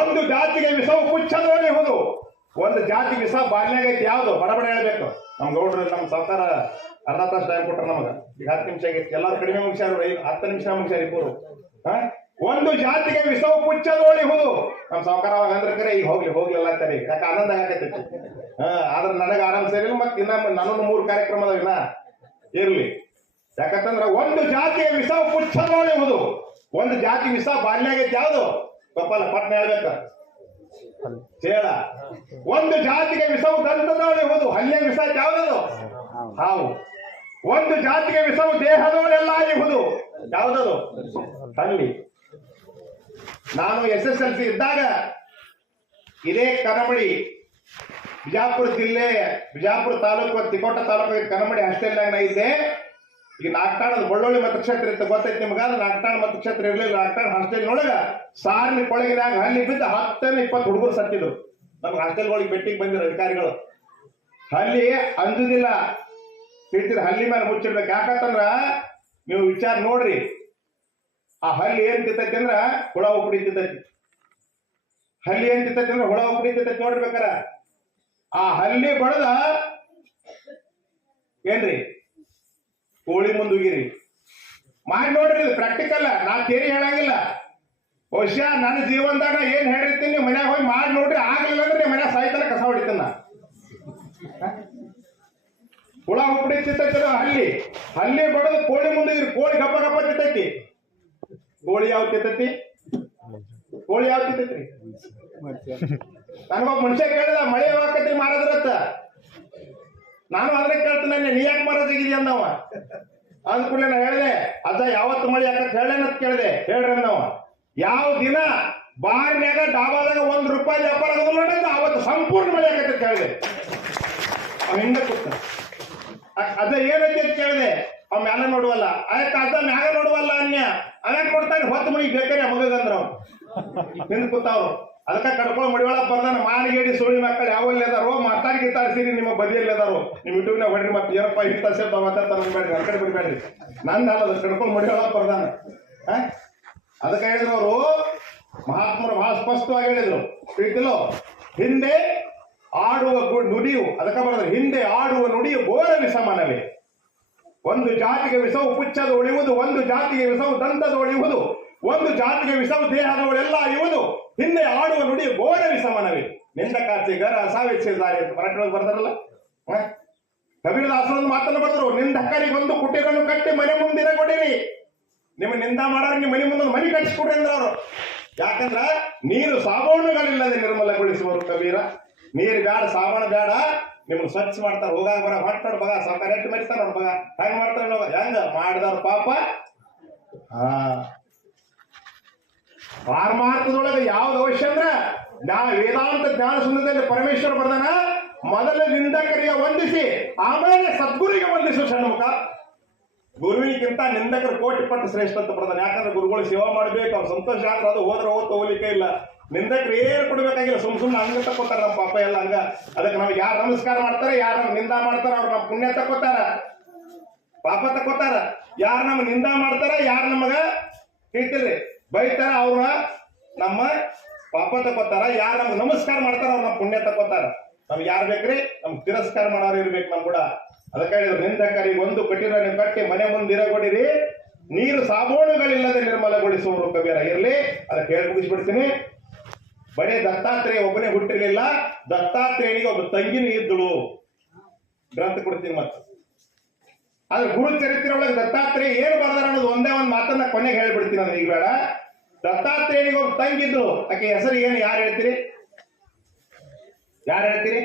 ಒಂದು ಜಾತಿಗೆ ವಿಷವು ಪುಚ್ಛದೋಳಿಹುದು. ಒಂದು ಜಾತಿ ವಿಷ ಬಾಲ್ಯಾಗೈತಿ ಯಾವ್ದು ಬಡಬಡ ಹೇಳ್ಬೇಕು. ನಮ್ ಗೌಡ್ರು ನಮ್ಮ ಸರ್ಕಾರ ಅರ್ಧ ತಾಸು ಟೈಮ್ ಕೊಟ್ರ ನಮಗ, ಈಗ 10 ನಿಮಿಷ ಆಗೈತಿ. ಎಲ್ಲಾರು ಕಡಿಮೆ ಮುಗಿಸ್ಯಾರ, 10 ನಿಮಿಷ ಮುಗಿಸ್ಯಾರ ಇಬ್ಬರು. ಒಂದು ಜಾತಿಗೆ ವಿಷವು ಪುಚ್ಛದೋಳಿಹುದು. ನಮ್ ಸಾವುಕಾರ ಅವಾಗ ಅಂದ್ರೆ ಕರೆ ಈಗ ಹೋಗ್ಲಿಲ್ಲ ಅಂತಾರೆ, ಯಾಕೆ ಆನಂದ ಆಗತೈತಿ. ಆದ್ರೆ ನನಗೆ ಆರಾಮ್ ಸೇರಿಲ್ಲ, ಮತ್ತೆ ಇನ್ನ ನನ್ನೊಂದು 3 ಕಾರ್ಯಕ್ರಮ ಅದಾವ ಇನ್ನ ಇರ್ಲಿ. ಯಾಕಂತಂದ್ರ ಒಂದು ಜಾತಿಯ ವಿಷ ಪುಚ್ಛದೋಳಿಹುದು. ಒಂದು ಜಾತಿ ವಿಷ ಬಾಲ್ಯಾಗೈತಿ ಯಾವ್ದು ಗೊಪ್ಪಲ್ಲ, ಪಟ್ನ ಹೇಳ್ಬೇಕ ಹೇಳ. ಒಂದು ಜಾತಿಗೆ ವಿಷವು ದಂತದೋಳಿಹುದು, ಹಲ್ಲೆ ವಿಷ ಯಾವ್ದದು ಹಾವು. ಒಂದು ಜಾತಿಗೆ ವಿಷವು ದೇಹದೋಳೆಲ್ಲ ಇಹುದು, ಯಾವ್ದದು ಹಲ್ಲಿ. ನಾನು SSLC ಇದ್ದಾಗ ಇದೇ ಕನಮಡಿ ಬಿಜಾಪುರ ಜಿಲ್ಲೆ ಬಿಜಾಪುರ ತಾಲೂಕು ತಿಕೋಟ ತಾಲೂಕು ಕನಮಡಿ ಹಾಸ್ಟೆಲ್ನಾಗ ನಾ ಇದ್ದೆ. ಈಗ ನಾಗ್ತಾಣದ ಬಳ್ಳೊಳ್ಳಿ ಮತಕ್ಷೇತ್ರ ಇತ್ತು, ಗೊತ್ತೈತಿ ನಿಮ್ಗ. ನಾಗ್ತಾಣ ಮತಕ್ಷೇತ್ರ ಇರ್ಲಿಲ್ಲ. ನಾಗ್ತಾಣ ಹಾಸ್ಟೆಲ್ನೊಳಗ ಸಾರಿನ ಕೊಳಗಿನಾಗ ಹಲ್ಲಿ ಬಿದ್ದು 10-20 ಹುಡುಗರು ಸತ್ತಿದ್ರು. ನಮ್ಗೆ ಹಾಸ್ಟೆಲ್ಗಳಿಗೆ ಬೆಟ್ಟಿಗೆ ಬಂದಿರೋ ಅಧಿಕಾರಿಗಳು. ಹಲ್ಲಿ ಅಂಜುದಿಲ್ಲ, ತಿಳಿತಿರ ಹಲ್ಲಿ ಮೇಲೆ ಮುಚ್ಚಿಡ್ಬೇಕು. ಯಾಕಂತಂದ್ರ ನೀವು ವಿಚಾರ ನೋಡ್ರಿ, ಆ ಹಲ್ಲಿ ಏನ್ ತಿಂತೈತಿ ಅಂದ್ರ ಹುಳ ಉಪ್ಪಡಿ ತಿಂತೈತಿ. ಹಲ್ಲಿ ಏನ್ ತಿಂತೈತಿ ಅಂದ್ರ ಹುಳ ಉಪ್ಪಡಿ ತಿಂತೈತಿ ನೋಡ್ಬೇಕಾರ. ಆ ಹಲ್ಲಿ ಬಡದ ಏನ್ರಿ ಕೋಳಿ ಮುಂದುಗಿರಿ ಮಾಡಿ ನೋಡ್ರಿ. ಪ್ರಾಕ್ಟಿಕಲ್, ನಾ ಥಿಯರಿ ಹೇಳಂಗಿಲ್ಲ. ಬಹುಶಃ ನನ್ನ ಜೀವನದಾಗ ಏನ್ ಹೇಳಿರ್ತೀನಿ ನೀವು ಮನ್ಯಾಗ ಹೋಗಿ ಮಾಡಿ ನೋಡ್ರಿ. ಆಗ್ಲಿಲ್ಲ ಅಂದ್ರೆ ನಿಮ್ಮ ಮನ್ಯಾಗ ಸಾಯ್ತಾನೆ ಕಸ ಹೊಡಿತಾನ. ಹುಳ ಉಪ್ಪಡಿ ತಿಂತೈತಿ ಹಲ್ಲಿ ಬಡದು ಕೋಳಿ ಮುಂದುಗಿರಿ. ಕೋಳಿ ಗಪ್ಪ ಗಪ್ಪ ತಿಂತೈತಿ. ಕೋಳಿ ಯಾವ ತಿಂತೈತಿ? ಕೋಳಿ ಯಾವ ತಿಂತೈತ್ರಿ? ನನಗೊಬ್ಬ ಮನುಷ್ಯ ಕೇಳಿದ ಮಳೆ ಯಾವಾಕತಿ ಮಾರದ್ರತ್ತ. ನಾನು ಅದ್ರ ಕೇಳ್ತೀನಿ, ನೀ ಯಾಕೆ ಮಾರೋದಿದೀಯ ಅಂದವ. ಅಂದ ಕೂಡಲೇ ನಾ ಹೇಳಿದೆ, ಅದ ಯಾವತ್ತು ಮಳೆ ಯಾಕಂತ ಹೇಳೇನಂತ ಕೇಳಿದೆ. ಹೇಳ್ರಿ ಅಂದವ. ಯಾವ ದಿನ ಬಾರ್ನ್ಯಾಗ ಡಾಬಾದಾಗ ₹1 ವ್ಯಾಪಾರ ಆಗೋದಿಲ್ಲ ನೋಡಿದ್ರೆ ಅವತ್ತು ಸಂಪೂರ್ಣ ಮಳೆ ಯಾಕಂತ ಹೇಳಿದೆ. ಅವ ಹಿಂದೆ ಕೂತ ಅದ ಏನೈತಿ ಅಂತ ಕೇಳಿದೆ. ಅವ್ ಮ್ಯಾಲ ನೋಡುವಲ್ಲ. ಆಯ್ತು ಅದ ಮ್ಯಾಗ ನೋಡುವಲ್ಲ ಅನ್ಯ ಅವ್ಯಾಕ ಕೊಡ್ತಾನೆ ಹೊತ್ತು ಮನಿಗೆ ಬೇಕಾರೆ ಮಗಂದ್ರ ಅವ್ನು ನಿಂದು ಕೂತಾವ್ರು. ಅದಕ್ಕೆ ಕಡ್ಕೊಳ್ಳೋ ಮಡಿವಾಳ ಬರ್ದಾನ. ಮಾನಿಗೇಡಿ ಸುಳ್ಳಿ ಮಕ್ಕಳು ಯಾವಲ್ಲಿ ಅದಾರೋ ಮಾತಾಡಿ ನಿಮ್ಮ ಬದಿಯಲ್ಲಿ ಅದಾರೋ. ನಿಮ್ ಯೂಟ್ಯೂಬ್ನಾಗ ಹೊಡ್ರಿ, ಮತ್ತೆ ಏನಪ್ಪ ಹಿಟ್ ಸೇರ್ತ ಮಾತಾಡ್ತಾರೆ ಆ ಕಡೆ ಬಿಡ್ಬೇಡ್ರಿ. ನಂದು ಅಲ್ಲ, ಕಡ್ಕೊಳ್ಳೋ ಮಡಿವಾಳ ಬರ್ದಾನ. ಅದಕ್ಕೆ ಹೇಳಿದ್ರು ಅವರು ಮಹಾತ್ಮರು ಬಹಳ ಸ್ಪಷ್ಟವಾಗಿ ಹೇಳಿದ್ರು. ತಿಳಿತಿಲ್ಲೋ, ಹಿಂದೆ ಆಡುವ ನುಡಿಯು, ಅದಕ್ಕೆ ಬರೋದು ಹಿಂದೆ ಆಡುವ ನುಡಿಯು ಘೋರ ವಿಷಮನವೇ. ಒಂದು ಜಾತಿಗೆ ವಿಷವು ಪುಚ್ಛದ ಉಳಿಯುವುದು, ಒಂದು ಜಾತಿಗೆ ವಿಷವು ದಂತದ ಉಳಿಯುವುದು, ಒಂದು ಜಾತಿಗೆ ವಿಷವು ದೇಹದವಳೆಲ್ಲ ಇರುವುದು. ಹಿಂದೆ ಆಡುವ ನುಡಿ ಘೋರ ವಿಷಮನವೇ. ನಿಂದ ಕಾಚಿಗರ ಸಾವೆಚ್ಚಿದ್ದಾರೆ ಅಂತ ಮರಾಠಿಯೊಳಗೆ ಬರ್ತಾರಲ್ಲ. ಕಬೀರದಾಸರೊಂದು ಮಾತನ್ನು ಬರೆದ್ರು, ನಿಂದಕ್ಕರಿಗೆ ಒಂದು ಕುಟೀರನ್ನು ಕಟ್ಟಿ ಮನೆ ಮುಂದಿನ ಕೊಡಿರಿ. ನಿಮ್ಮ ನಿಂದ ಮಾಡೋರು ನಿಮ್ಮ ಮನೆ ಮುಂದೊಂದು ಮನೆ ಕಟ್ಟಿಸ್ಕೊಡ್ರಿ ಅಂದ್ರ ಅವರು. ಯಾಕಂದ್ರ ನೀರು ಸಾಬೂನುಗಳಿಲ್ಲದೆ ನಿರ್ಮಲಗೊಳಿಸುವರು ಕಬೀರ. ನೀರು ಬೇಡ, ಸಾಬಾಣ ಬೇಡ, ನಿಮ್ಗೆ ಸ್ವಚ್ಛ ಮಾಡ್ತಾರ. ಹೋಗಾಗ ಬರ ಹೊಟ್ಟೋಡ್ ಬಗ ಸಾಕಾರ ಎಟ್ಟು ಮರಿತಾರ ನೋಡ್ ಬಗ ಹೆಂಗ್ ಮಾಡ್ತಾರ ನೋಗ. ಹೆಂಗ ಮಾಡಿದವ್ರ ಪಾಪ. ಪಾರಮಾರ್ಥದೊಳಗೆ ಯಾವ್ದು ಅವಶ್ಯ ಅಂದ್ರ ವೇದಾಂತ ಜ್ಞಾನ ಸುಂದರದಲ್ಲಿ ಪರಮೇಶ್ವರ ಬರ್ದಾನ, ಮೊದಲು ನಿಂದಕರಿಗೆ ವಂದಿಸಿ ಆಮೇಲೆ ಸದ್ಗುರಿಗೆ ವಂದಿಸು ಷಣ್ಮುಖ. ಗುರುವಿನಿಗಿಂತ ನಿಂದಕರು ಕೋಟಿ ಪಟ್ಟು ಶ್ರೇಷ್ಠ ಅಂತ ಬರ್ದಾನ. ಯಾಕಂದ್ರೆ ಗುರುಗಳು ಸೇವಾ ಮಾಡ್ಬೇಕು, ಅವ್ರು ಸಂತೋಷ ಆದ್ರೆ ಅದು ಹೋದ್ರೆ ಹೋಗ್ಲಿಕ್ಕೆ ಇಲ್ಲ. ನಿಂದಕ್ರು ಏನು ಕೊಡ್ಬೇಕಾಗಿಲ್ಲ, ಸುಮ್ನೆ ಹಂಗ ತಕ್ಕೋತಾರ ನಮ್ಮ ಪಾಪ ಎಲ್ಲ ಹಂಗ. ಅದಕ್ಕೆ ನಮ್ಗೆ ಯಾರು ನಮಸ್ಕಾರ ಮಾಡ್ತಾರೆ, ಯಾರು ನಿಂದ ಮಾಡ್ತಾರ ಅವ್ರು ನಮ್ಮ ಪುಣ್ಯ ತಕ್ಕೋತಾರ, ಪಾಪ ತಕ್ಕೋತಾರ. ಯಾರು ನಮ್ಮ ನಿಂದ ಮಾಡ್ತಾರ, ಯಾರು ನಮಗ ತಿಳಿತಿಲ್ರಿ ಬೈತಾರ, ಅವ್ರ ನಮ್ಮ ಪಾಪ ತಕ್ಕೋತಾರ. ಯಾರು ನಮ್ಗೆ ನಮಸ್ಕಾರ ಮಾಡ್ತಾರ ಅವ್ರು ನಮ್ಮ ಪುಣ್ಯ ತಕ್ಕೋತಾರ. ನಮ್ಗೆ ಯಾರು ಬೇಕ್ರಿ, ನಮ್ಗೆ ತಿರಸ್ಕಾರ ಮಾಡೋರು ಇರ್ಬೇಕು ನಮ್ ಕೂಡ. ಅದಕ್ಕೆ ಹೇಳಿದ್ರು, ನಿಂದಕರಿಗೆ ಒಂದು ಕಟ್ಟಿರನ್ನು ಕಟ್ಟಿ ಮನೆ ಮುಂದಿರಗೊಡಿರಿ, ನೀರು ಸಾಬೂನುಗಳಿಲ್ಲದೆ ನಿರ್ಮಲಗೊಳಿಸುವರು ಕಬೀರ. ಇರ್ಲಿ, ಅದಕ್ಕೆ ಹೇಳಿ ಮುಗಿಸ್ಬಿಡ್ತೀನಿ. ಬಡೇ ದತ್ತಾತ್ರೇಯ ಒಬ್ಬನೇ ಹುಟ್ಟಿರ್ಲಿಲ್ಲ, ದತ್ತಾತ್ರೇಯನಿಗೆ ಒಬ್ಬ ತಂಗಿನೂ ಇದ್ದಳು. ಗ್ರಂಥ ಕೊಡ್ತೀನಿ ಮತ್ತೆ. ಆದ್ರೆ ಗುರು ಚರಿತ್ರೆ ಒಳಗೆ ದತ್ತಾತ್ರೇಯ ಏನು ಬರ್ದಾರ ಅನ್ನೋದು ಒಂದೇ ಒಂದು ಮಾತನ್ನ ಕೊನೆಗೆ ಹೇಳ್ಬಿಡ್ತೀನಿ. ಅದು ಈಗ ಬೇಡ. ದತ್ತಾತ್ರೇಯನಿಗೆ ಒಬ್ಬ ತಂಗಿದ್ದು, ಆಕೆ ಹೆಸರು ಏನು ಯಾರು ಹೇಳ್ತೀರಿ? ಯಾರು ಹೇಳ್ತೀರಿ?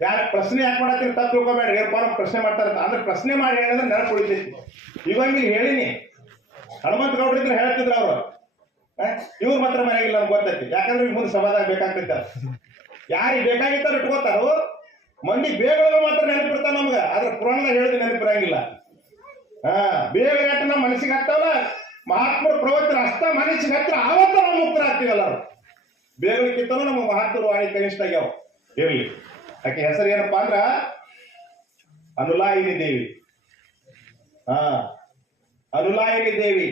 ಯಾರು ಪ್ರಶ್ನೆ ಯಾಕೆ ಮಾಡತ್ತೀರಿ? ತಪ್ಪು ತಿಳ್ಕೊಬೇಡ್ರಿ. ಏನಪ್ಪ ಪ್ರಶ್ನೆ ಮಾಡ್ತಾರ ಅಂದ್ರೆ ಪ್ರಶ್ನೆ ಮಾಡಿ ಹೇಳಿದ್ರೆ ನೆನಪು ಉಳಿತೈತಿ. ಇವಾಗ ನೀವು ಹೇಳಿನಿ, ಹನುಮಂತ ಗೌಡ್ರ ಇದ್ರೆ ಹೇಳ್ತಿದ್ರು ಅವರು. ಇವ್ರು ಮಾತ್ರ ಮನೆಗಿಲ್ಲ ನಮ್ಗೆ ಗೊತ್ತೈತಿ. ಯಾಕಂದ್ರೆ ಮುಂದೆ ಸಭಾದಾಗ ಬೇಕಾಗ್ತೈತ. ಯಾರಿಗೆ ಬೇಕಾಗಿತ್ತಾರ ಇಟ್ಕೋತಾರೋ. ಮಂದಿ ಬೇಗ ಮಾತ್ರ ನೆನಪಿರ್ತಾವ ನಮ್ಗ, ಆದ್ರೆ ಪುರಾಣದಾಗ ಹೇಳಿದ್ರೆ ನೆನಪಿರಂಗಿಲ್ಲ. ಬೇಗ ನಮ್ಮ ಮನಸ್ಸಿಗೆ ಹತ್ತವಲ್ಲ, ಮಹಾತ್ಮರ ಪ್ರವಚನ ಅಷ್ಟ ಮನಸ್ಸಿಗೆ ಹತ್ತಿರ ಆವತ್ತ ನಾವು ಮುಕ್ತರಾಗ್ತೀವಿ ಎಲ್ಲರೂ. ಬೇರೆಕಿಂತಲೂ ನಮ್ಮ ಮಹಾತ್ಮರು ವಾಣಿ ಕನಿಷ್ಠ ಆಗ್ಯಾವ. ಇರ್ಲಿ, ಆಕೆ ಹೆಸರು ಏನಪ್ಪಾ ಅಂದ್ರ ಅನುಲಾಯಿನಿ ದೇವಿ. ಅನುಲಾಯಿನಿ ದೇವಿ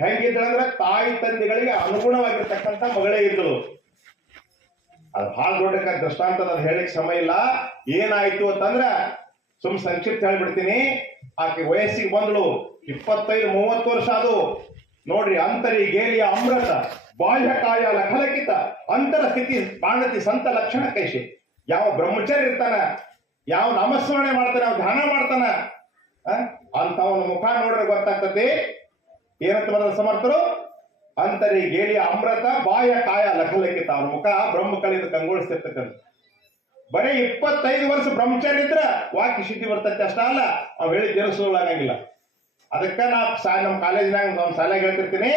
ಹೆಂಗಿದ್ರಂದ್ರ ತಾಯಿ ತಂದೆಗಳಿಗೆ ಅನುಗುಣವಾಗಿರ್ತಕ್ಕಂಥ ಮಗಳೇ ಇದ್ದಳು. ಅದು ಬಹಳ ದೊಡ್ಡ ದೃಷ್ಟಾಂತ, ಅದು ಹೇಳಿಕ್ ಸಮಯ ಇಲ್ಲ. ಏನಾಯ್ತು ಅಂತಂದ್ರ ಸಂಕ್ಷಿಪ್ತ ಹೇಳ್ಬಿಡ್ತೀನಿ. ಆಕೆ ವಯಸ್ಸಿಗೆ ಬಂದಳು 25-30 ವರ್ಷ. ಅದು ನೋಡ್ರಿ, ಅಂತರಿ ಗೇಲಿಯ ಅಮೃತ ಬಾಹ್ಯಕಾಯ ಲಖಲಕಿತ ಅಂತರ ಸ್ಥಿತಿ ಬಾಣತಿ ಸಂತ ಲಕ್ಷಣ ಕೈಶಿ. ಯಾವ ಬ್ರಹ್ಮಚಾರಿ ಇರ್ತಾನ, ಯಾವ ನಾಮಸ್ಮರಣೆ ಮಾಡ್ತಾನೆ, ಯಾವ ಧ್ಯಾನ ಮಾಡ್ತಾನ, ಅಂತವನ ಮುಖ ನೋಡ್ರೆ ಗೊತ್ತಾಗ್ತದೆ ಏನಂತ ಬರೋದು ಸಮರ್ಥರು. ಅಂತರಿ ಗೇಲಿಯ ಅಮೃತ ಬಾಹ್ಯ ಕಾಯ ಲಖಲಕಿತ. ಅವನ ಮುಖ ಬ್ರಹ್ಮಕಲಿಂದ ಕಂಗೊಳಿಸ್ತಿರ್ತಕ್ಕಂಥ. ಬರೀ 25 ವರ್ಷ ಬ್ರಹ್ಮಚಾರಿ ಇದ್ರ ವಾಕ್ಯ ಸಿದ್ಧಿ ಬರ್ತೈತೆ. ಅಷ್ಟ ಅಲ್ಲ, ಅವ್ ಹೇಳಿ ದೇವಸ್ಥಾನಗಳಾಗಂಗಿಲ್ಲ. ಅದಕ್ಕ ನಮ್ಮ ಕಾಲೇಜಿನಾಗ ನಮ್ಮ ಶಾಲೆಗೆ ಹೇಳ್ತಿರ್ತೀನಿ,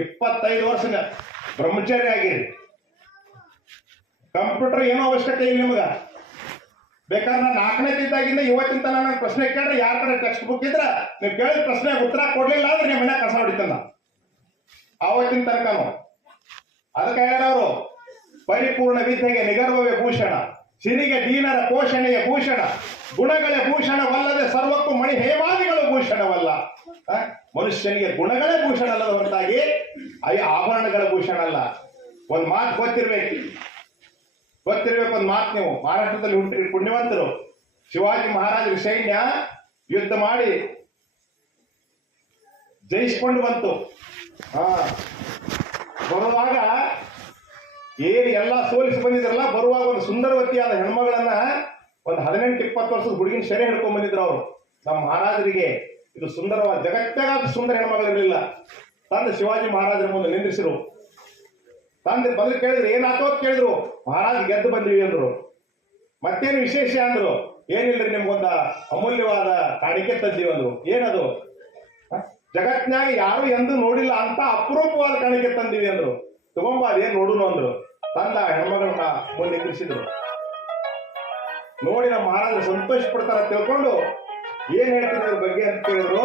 25 ವರ್ಷ ಬ್ರಹ್ಮಚಾರಿ ಆಗಿರಿ. ಕಂಪ್ಯೂಟರ್ ಏನೋ ಅವಶ್ಯಕತೆ ಇಲ್ಲ ನಿಮ್ಗ. ಬೇಕಾದ್ರೆ ನಾನು 4ನೇ ಇದ್ದಾಗಿಂದ ಇವತ್ತಿನ ತನಕ ನಾನು ಪ್ರಶ್ನೆ ಕೇಳ್ರೆ ಯಾರ ಕಡೆ ಟೆಕ್ಸ್ಟ್ ಬುಕ್ ಇದ್ರ ನೀವು ಕೇಳಿದ ಪ್ರಶ್ನೆ ಉತ್ತರ ಕೊಡ್ಲಿಲ್ಲ ಅಂದ್ರೆ ನಿಮ್ಮ ಮನೆ ಕಸ ಹೊಡಿತಾನ ಆವತ್ತಿನ ತನಕನು. ಅದಕ್ಕೆ ಹೇಳ್ಯಾರವರು, ಪರಿಪೂರ್ಣ ವಿದ್ಯೆಗೆ ನಿಗರ್ವವೇ ಭೂಷಣ, ಸಿರಿಗೆ ದೀನರ ಪೋಷಣೆಯ ಭೂಷಣ, ಗುಣಗಳೇ ಭೂಷಣವಲ್ಲದೆ ಸರ್ವಕ್ಕೂ ಮಣಿ ಹೇಮಾದಿಗಳು ಭೂಷಣವಲ್ಲ. ಮನುಷ್ಯನಿಗೆ ಗುಣಗಳೇ ಭೂಷಣ ಅಲ್ಲದ ಹೊರತಾಗಿ ಆಭರಣಗಳ ಭೂಷಣ ಅಲ್ಲ. ಒಂದ್ ಮಾತು ಗೊತ್ತಿರ್ಬೇಕು ಒಂದ್ ಮಾತು. ನೀವು ಮಹಾರಾಷ್ಟ್ರದಲ್ಲಿ ಹುಟ್ಟಿ ಪುಣ್ಯವಂತರು. ಶಿವಾಜಿ ಮಹಾರಾಜರ ಸೈನ್ಯ ಯುದ್ಧ ಮಾಡಿ ಜಯಿಸ್ಕೊಂಡು ಬಂತು. ಬರುವಾಗ ಏನು ಎಲ್ಲ ಸೋಲಿಸಿ ಬಂದಿದ್ರಲ್ಲ, ಬರುವಾಗ ಒಂದು ಸುಂದರವತಿಯಾದ ಹೆಣ್ಮಗಳನ್ನ ಒಂದು 18-20 ವರ್ಷದ ಹುಡುಗಿನ ಸೆರೆ ಹಿಡ್ಕೊಂಡ್ ಬಂದಿದ್ರು ಅವರು. ನಮ್ಮ ಮಹಾರಾಜರಿಗೆ ಇದು ಸುಂದರವಾದ ಜಗತ್ತಾಗ ಸುಂದರ ಹೆಣ್ಮಗಳಿರಲಿಲ್ಲ. ತಂದೆ ಶಿವಾಜಿ ಮಹಾರಾಜರ ಮುಂದೆ ನಿಂದಿಸಿರು. ತಂದೆ ಬದಲು ಕೇಳಿದ್ರು, ಏನಾಯ್ತು ಅಂತ ಕೇಳಿದ್ರು. ಮಹಾರಾಜ್ ಗೆದ್ದು ಬಂದಿವಿ ಅಂದ್ರು. ಮತ್ತೇನು ವಿಶೇಷ ಅಂದ್ರು. ಏನಿಲ್ರಿ, ನಿಮ್ಗೊಂದ ಅಮೂಲ್ಯವಾದ ಕಾಣಿಕೆ ತಂದೀವಿ ಅಂದ್ರು. ಏನದು? ಜಗತ್ನಾಗ ಯಾರು ಎಂದು ನೋಡಿಲ್ಲ ಅಂತ ಅಪರೂಪವಾದ ಕಾಣಿಕೆ ತಂದೀವಿ ಅಂದ್ರು. ತಗೊಂಬ, ಅದೇನ್ ನೋಡುನು ಅಂದ್ರು. ತಂದ ಹೆಣ್ಮಗಳನ್ನ ಮುಂದೆ ನಿಂದಿಸಿದ್ರು. ನೋಡಿ ನಮ್ಮ ಮಹಾರಾಜರು ಸಂತೋಷ ಪಡ್ತಾರ ತಿಳ್ಕೊಂಡು ಏನ್ ಹೇಳ್ತಿದ್ರು ಅದ್ರ ಬಗ್ಗೆ ಅಂತ ಕೇಳಿದ್ರು.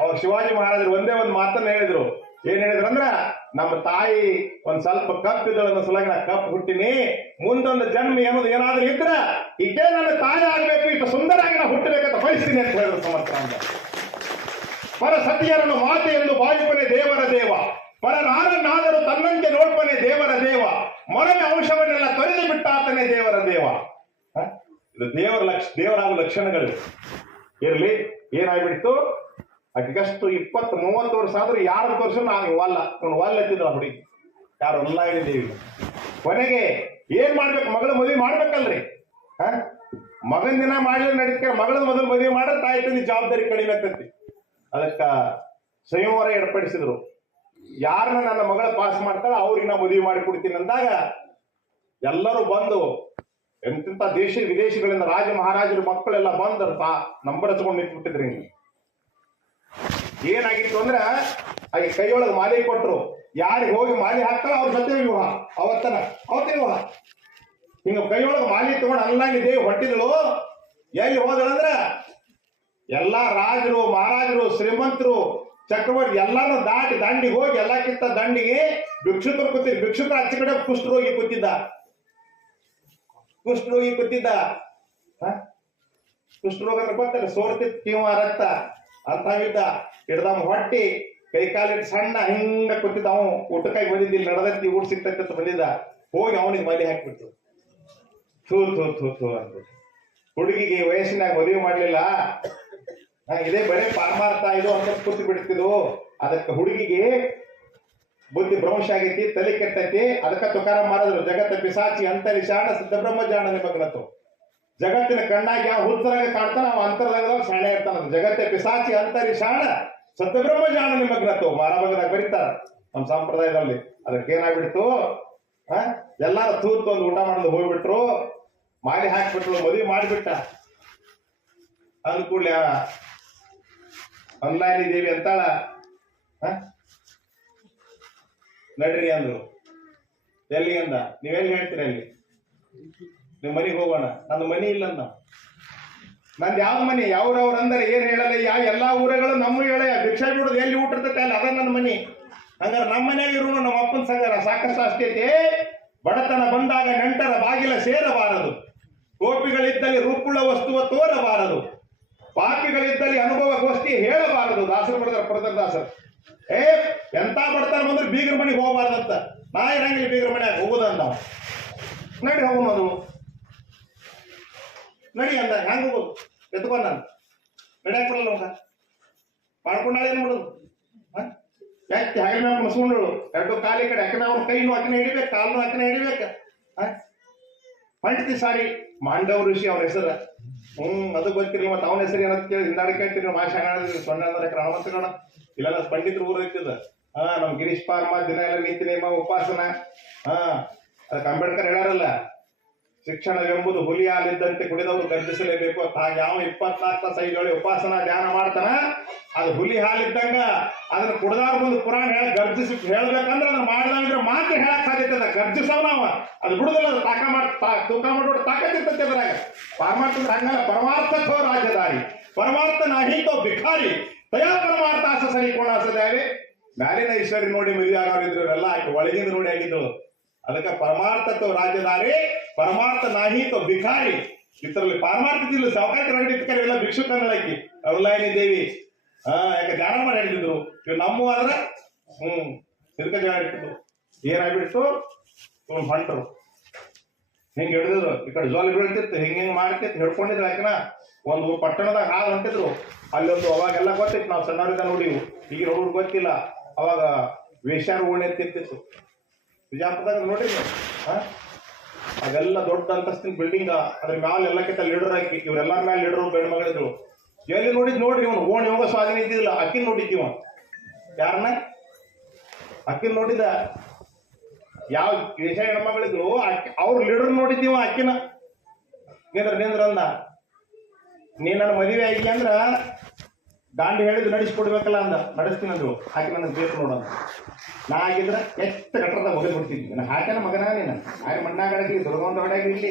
ಅವ್ರು ಶಿವಾಜಿ ಮಹಾರಾಜರು ಒಂದೇ ಒಂದು ಮಾತನ್ನ ಹೇಳಿದ್ರು. ಏನ್ ಹೇಳಿದ್ರು ಅಂದ್ರ, ನಮ್ಮ ತಾಯಿ ಒಂದ್ ಸ್ವಲ್ಪ ಕಪ್ ಇದ್ದಳ ಸಲುವಾಗಿ ನಾ ಕಪ್ ಹುಟ್ಟಿನಿ, ಮುಂದೊಂದು ಜನ್ಮ ಏನೋದು ಏನಾದ್ರೂ ಇದ್ರ ಇದೇ ನನ್ನ ತಾಯಿ ಆಗ್ಬೇಕು, ಇಟ್ಟು ಸುಂದರಾಗಿ ನಾ ಹುಟ್ಟಬೇಕಂತ ಬಯಸ್ತೀನಿ ಅಂತ ಹೇಳಿದ್ರು ಸಮರ್ಥ ಅಂತ. ಪರ ಸತಿಯರನ್ನು ಮಾತೆ ಎಂದು ಬಾಯಿಪನೆ ದೇವರ ದೇವ, ಪರ ನಾರನ್ನಾದರೂ ತನ್ನಂತೆ ನೋಡ್ಪನೆ ದೇವರ ದೇವ, ಮೊರವೆ ಅಂಶವನ್ನೆಲ್ಲ ತೊರೆದು ಬಿಟ್ಟಾತನೇ ದೇವರ ದೇವ. ಇದು ದೇವರಾಗ ಲಕ್ಷಣಗಳು ಇರ್ಲಿ. ಏನಾಗ್ಬಿಡ್ತು, ಅದಕ್ಕಷ್ಟು 20-30 ವರ್ಷ ಆದ್ರೂ ಯಾರು ವರ್ಷ ನಾನು ವಲ್ಲ ಎತ್ತಿದ್ರು ಆ ಹುಡುಗಿ. ಯಾರು ಅನುಲಾಯಿನಿ ದೇವಿ. ಕೊನೆಗೆ ಏನ್ ಮಾಡ್ಬೇಕು, ಮಗಳ ಮದುವೆ ಮಾಡ್ಬೇಕಲ್ರಿ. ಮಗನ ದಿನ ಮಾಡ್ಲಿಲ್ಲ ನಡೀತಾರೆ, ಮಗಳ ಮೊದಲು ಮದುವೆ ಮಾಡ್ರೆ ತಾಯಿ ತಂದೆ ಜವಾಬ್ದಾರಿ ಕಡಿಮೆ ಆಗ್ತೈತಿ. ಅದಕ್ಕ ಸಂಯಮವರ ಏರ್ಪಡಿಸಿದ್ರು. ಯಾರನ್ನ ನನ್ನ ಮಗಳ ಪಾಸ್ ಮಾಡ್ತಾಳ ಅವ್ರಿಗೆ ನಾ ಮದುವೆ ಮಾಡಿ ಕೊಡ್ತೀನಿ ಅಂದಾಗ ಎಲ್ಲರೂ ಬಂದು, ಎಂತೆಂತ ದೇಶ ವಿದೇಶಗಳಿಂದ ರಾಜ ಮಹಾರಾಜರ ಮಕ್ಕಳೆಲ್ಲ ಬಂದರು. ನಂಬರ್ ಹಚ್ಕೊಂಡು ನಿಂತ್ಬಿಟ್ಟಿದ್ರಿ. ಏನಾಗಿತ್ತು ಅಂದ್ರ ಆಕೆ ಕೈಯೊಳಗೆ ಮಾಲೆ ಕೊಟ್ರು. ಯಾರಿಗೆ ಹೋಗಿ ಮಾಲೆ ಹಾಕ್ತಾಳ ಅವ್ರ ಸತ್ಯ ವಿವಾಹ. ಅವತ್ತಿನ ವಿವಾಹ ಹಿಂಗ ಕೈಯೊಳಗೆ ಮಾಲೆ ತಗೊಂಡು ಅನುಲಾಯಿನಿ ದೇವಿ ಹೊಟ್ಟಿದಳು. ಎಲ್ಲಿ ಹೋದಳಂದ್ರ ಎಲ್ಲಾ ರಾಜರು ಮಹಾರಾಜರು ಶ್ರೀಮಂತರು ಚಕ್ರವರ್ತಿ ಎಲ್ಲಾನು ದಾಟಿ ದಂಡಿಗೆ ಹೋಗಿ, ಎಲ್ಲಕ್ಕಿಂತ ದಂಡಿಗೆ ಭಿಕ್ಷುಕರು ಕೂತಿದ್ರು. ಭಿಕ್ಷುಕರು ಆಚೆ ಕಡೆ ಕುಷ್ಠರೋಗಿ ಕೂತಿದ್ದ. ಕುಷ್ಠರೋಗ ಅಂದ್ರೆ ಗೊತ್ತಲ್ಲ, ಸೋರ್ತಿತ್ ಕಿವ ರಕ್ತ ಅಂತ ಇದ್ದ. ಹಿಡ್ದವ್ ಹೊಟ್ಟಿ ಕೈ ಕಾಲಿಟ್ಟು ಸಣ್ಣ ಹಿಂಗ ಕೂತಿದ್ದ. ಅವ ಊಟಕ್ಕಾಗಿ ಬಂದಿದ್ದಿಲ್ಲ, ನಡೆದೈತಿ ಊಟ ಸಿಗ್ತೈತಿ ಅಂತ ಬಂದಿದ್ದ. ಹೋಗಿ ಅವನಿಗೆ ಮಲಿ ಹಾಕ್ಬಿಟ್ಟು ಥೂ ಅಂದ್ಬಿಟ್ಟು. ಹುಡುಗಿಗೆ ವಯಸ್ಸಿನಾಗ ಮದುವೆ ಮಾಡ್ಲಿಲ್ಲ, ಇದೇ ಬರೀ ಪಾರ್ಮಾರ್ಥ ಇದು ಅಂತ ಕೂತು ಬಿಡ್ತಿದ್ವು. ಅದಕ್ಕೆ ಹುಡುಗಿಗೆ ಬುದ್ಧಿ ಭ್ರಂಶ ಆಗೈತಿ, ತಲೆ ಕೆಟ್ಟೈತಿ. ಅದಕ್ಕ ತುಕಾರಾಮ್ ಮಾಡಿದ್ರು, ಜಗತ್ತ ಪಿಸಾಚಿ ಅಂತರಿ ಶಾಣ ಸಿದ್ಧ ಬ್ರಹ್ಮ ಜಾಣ ನಿಮಗ್ನತ್ತು. ಜಗತ್ತಿನ ಕಣ್ಣಾಗಿ ಯಾವ ಹುತ್ತರಾಗ ಕಾಣ್ತಾನ ಅವ ಅಂತರದಾಗ ಶಾಣೆ ಇರ್ತಾನ. ಜಗತ್ತೆ ಪಿಸಾಚಿ ಅಂತರಿ ಶಾಣ ಸತ್ಯಬ್ರಹ್ಮ ಜಾಣ ನಿಮಗ್ನತ್ತು. ಮಾರಾಭಾಗದಾಗ ಬರೀತಾರ ನಮ್ಮ ಸಂಪ್ರದಾಯದಲ್ಲಿ. ಅದಕ್ಕೆ ಏನಾಗ್ಬಿಡ್ತು, ಎಲ್ಲಾರು ತೂತು ಒಂದು ಊಟ ಮಾಡೋದು ಹೋಗ್ಬಿಟ್ರು, ಮಾಲಿ ಹಾಕ್ಬಿಟ್ರು, ಮದುವೆ ಮಾಡಿಬಿಟ್ಟ. ಅಂದ್ಕೂಡ್ಲೆ ಅನುಲಾಯಿನಿ ದೇವಿ ಅಂತಾಳ, ನಡ್ರಿ ಅಂದ್ರು. ಎಲ್ಲಿ ಅಂದ, ನೀವೆಲ್ಲಿ ಹೇಳ್ತೀರ? ಅಲ್ಲಿ ನಿಮ್ ಮನೆಗೆ ಹೋಗೋಣ. ನನ್ನ ಮನಿ ಇಲ್ಲ ಅಂದ. ನಂದು ಯಾವ್ದು ಮನಿ? ಯಾವ್ರವ್ರು ಅಂದ್ರೆ ಏನ್ ಹೇಳಲ್ಲ. ಎಲ್ಲಾ ಊರುಗಳು ನಮ್ಮ ಹೇಳ ಭಿಕ್ಷಾ ಬಿಡುದು ಎಲ್ಲಿ ಊಟ ಇರ್ತೈತೆ ಅಲ್ಲಿ, ಅದ ನನ್ನ ಮನಿ. ಹಂಗಾರೆ ನಮ್ಮ ಮನೆಯಾಗ ಇರೋನು ನಮ್ಮ ಅಪ್ಪನ ಸಂಗಾರ ಸಾಕಷ್ಟು ಅಷ್ಟೈತಿ. ಬಡತನ ಬಂದಾಗ ನೆಂಟರ ಬಾಗಿಲ ಸೇರಬಾರದು, ಗೋಪಿಗಳಿದ್ದಲ್ಲಿ ರೂಪುಳ್ಳ ವಸ್ತುವ ತೋರಬಾರದು, ಪಾಪಿಗಳಿದ್ದಲ್ಲಿ ಅನುಭವ ಗೋಷ್ಠಿ ಹೇಳಬಾರದು. ದಾಸರು ಬರೆದಾರ ಪುರಂದರದಾಸರು. ಎಂತ ಬಡತನ ಬಂದ್ರೆ ಬೀಗರ ಮನೆಗೆ ಹೋಗಬಾರ್ದಂತ. ನಾ ಇರಂಗಿಲ್ಲ ಬೀಗರ ಮನೆಯಾಗ ಹೋಗುದಂದ. ನಡಿ ಹೋಗೋದು, ನಡಿ ಅಂದ. ಹೆಂಗ ಹೋಗೋದು? ಎತ್ಕೊಂಡ ನಾನು ನಡಿಯಾಕ ಬರಲ್ಲ ಮಗ ಮಾಡ್ಕೊಂಡಾಳೆ ಏನ್ ಮಾಡೋದು? ಯಾಕೆ ಹಾಗೆ ಮ್ಯಾಗ ಮಸ್ಕೊಂಡು ಎರಡು ಕಾಲಿ ಕಡೆ ಯಾಕಂದ್ರೆ ಅವ್ರ ಕೈನು ಅಕ್ಕನ ಹಿಡಿಬೇಕು, ಕಾಲ್ನು ಅಕ್ಕನ ಹಿಡಿಬೇಕ. ಹೊಂಟ್ತಿ ಸಾರಿ ಮಾಂಡವ ಋಷಿ ಅವ್ರ ಹೆಸರು. ಅದು ಗೊತ್ತಿರಲಿಲ್ಲ. ಮತ್ತೆ ಅವನ ಹೆಸರು ಏನಂತ ಕೇಳಿ ಹಿಂದಾಡಿ ಕೇಳ್ತೀರಿ. ಮಾಷ ಸೊನ್ನೆ ಅಂದ್ರೆ ಕ್ರಮವಂತ ನೋಡ ಇಲ್ಲೆಲ್ಲ ಪಂಡಿತರು ಊರು ಇರ್ತದ. ನಮ್ ಗಿರೀಶ್ ಪಾರ್ಮ ದಿನ ಎಲ್ಲ ನೀತಿ ನಿಯಮ ಉಪಾಸನ. ಅದಕ್ಕೆ ಅಂಬೇಡ್ಕರ್ ಹೇಳಾರಲ್ಲ, ಶಿಕ್ಷಣವೆಂಬುದು ಹುಲಿ ಹಾಲಿದ್ದಂತೆ ಕುಡಿದವರು ಗರ್ಜಿಸಲೇಬೇಕು ಅಂತ. ಯಾವ 24 ತಾಸು 5 ವೇಳೆ ಉಪಾಸನ ಧ್ಯಾನ ಮಾಡ್ತಾನ, ಅದು ಹುಲಿ ಹಾಲಿದ್ದಂಗ. ಅದನ್ನ ಕುಡ್ದಾರ ಬಂದು ಪುರಾಣ ಗರ್ಜಿಸಿ ಹೇಳ್ಬೇಕಂದ್ರೆ ಅದನ್ನ ಮಾಡ್ದಂದ್ರೆ ಮಾತ್ರ ಹೇಳಕ್ ಸಾಧ್ಯತೆ. ಗರ್ಜಿಸವ್ ನಾವ ಅದು ಬಿಡುದಿಲ್ಲ. ಅದು ತೂಕ ಮಾಡೋದು ತಾಕತ್ತಿರ್ತೈತೆ ಅದ್ರಾಗ. ಪರಮಾರ್ಥ ಹಂಗಲ್ಲ. ಪರಮಾರ್ಥಕೋ ರಾಜದಾರಿ, ಪರಮಾರ್ಥ ನಾಹಿತೋ ಭಿಖಾರಿ, ತಯಾ ಪರಮಾರ್ಥಾಸ ಸರಿ ಕೋಣಾಸದೇವೆ. ಮ್ಯಾಲಿನ ಈಶ್ವರಿ ನೋಡಿ ಮದುವೆ ಆಗೋರಿದ್ರು ಎಲ್ಲ ಆಕೆ ಒಳಗಿಂದ ನೋಡಿ ಆಗಿದ್ರು. ಅದಕ್ಕೆ ಪರಮಾರ್ಥತ್ವ ರಾಜದಾರಿ, ಪರಮಾರ್ಥ ನಾಹಿತೋ ಭಿಖಾರಿ. ಇದರಲ್ಲಿ ಪಾರಮಾರ್ಥದಿಲ್ಲ. ಸಾವಕಾಶ ರಗಡಿಕರು ಎಲ್ಲ ಭಿಕ್ಷುಕನ್ನಳಕಿ ಅವಲಾಯಿನಿ ದೇವಿ. ಯಾಕೆ ಧ್ಯಾನ ಮಾಡಿ ಹಿಡಿದಿದ್ರು. ಇವ್ ನಮ್ಮ ಆದ್ರೆ ಸಿಲ್ಕ ಜನ ಇಟ್ಟಿದ್ರು. ಏನಾಗ್ಬಿಟ್ಟು ಹೊಂಟರು ಹಿಂಗ್ ಹಿಡಿದಿದ್ರು. ಈ ಕಡೆ ಜೋಲಿ ಬೀಳ್ತಿತ್ತು, ಹಿಂಗ್ ಮಾಡ್ತಿತ್ತು, ಹಿಡ್ಕೊಂಡಿದ್ರು. ಯಾಕನ ಒಂದು ಪಟ್ಟಣದಾಗ ಹಾಲು ಹೊಂಟಿದ್ರು. ಅಲ್ಲೊಂದು ಅವಾಗೆಲ್ಲ ಗೊತ್ತಿತ್ತು, ನಾವು ಸಣ್ಣವರಿಂದ ನೋಡಿವು. ಈಗ ನೋಡೋರು ಗೊತ್ತಿಲ್ಲ. ಅವಾಗ ವೇಷಾರ ಓಣಿ ಅಂತಿರ್ತಿತ್ತು ವಿಜಾಪುರದಾಗ ನೋಡಿದ್ರು. ಅದೆಲ್ಲ ದೊಡ್ಡ ಅಂತಸ್ತಿನ ಬಿಲ್ಡಿಂಗ್. ಅದ್ರ ಮ್ಯಾಲ ಎಲ್ಲಕ್ಕಿಂತ ಲೀಡರ್ ಹಾಕಿ ಇವ್ರೆಲ್ಲರ ಮ್ಯಾಲ ಲೀಡರ್ ಗಂಡು ಮಗಳಿದ್ರು. ಎಲ್ಲಿ ನೋಡಿದ್ ನೋಡ್ರಿ, ಇವನು ಓಣಿ ಹೋಗೋ ಸ್ವಾಧೀನ ಇದ್ದಿಲ್ಲ. ಅಕ್ಕಿನ ನೋಡಿದ್ದೀವ. ಯಾರನ್ನ? ಅಕ್ಕಿನ ನೋಡಿದ. ಯಾವ ದೇಶ ಹೆಣ್ಮಗಳಿದ್ರು ಅವ್ರ ಲೀಡರ್ ನೋಡಿದ್ದೀವ. ಅಕ್ಕಿನ ನಿಂದ್ರ ಅಂದ, ನೀ ನನ್ನ ಮದುವೆ ಆಗಿ ಅಂದ್ರ ದಾಂಡಿ ಹೇಳಿದ್ರು ನಡೆಸ್ಕೊಡ್ಬೇಕಲ್ಲ ಅಂದ. ನಡೆಸ್ತೀನಿ ಅಂದ್ರು. ಆಕೆ ನನಗೆ ಬೇಕು ನೋಡೋಣ. ನಾ ಆಗಿದ್ರೆ ಎಷ್ಟು ಗಟ್ಟರದ ಹೋಗಿ ಬಿಡ್ತಿದ್ವಿ. ನಾನು ಹಾಕನ ಮಗನ ನೀನು ಆಗ ಮಣ್ಣಾಗಡಾಗಿರ್ಲಿ ದುರ್ಗೊಂಡ ಹೊಡಾಗಿರ್ಲಿ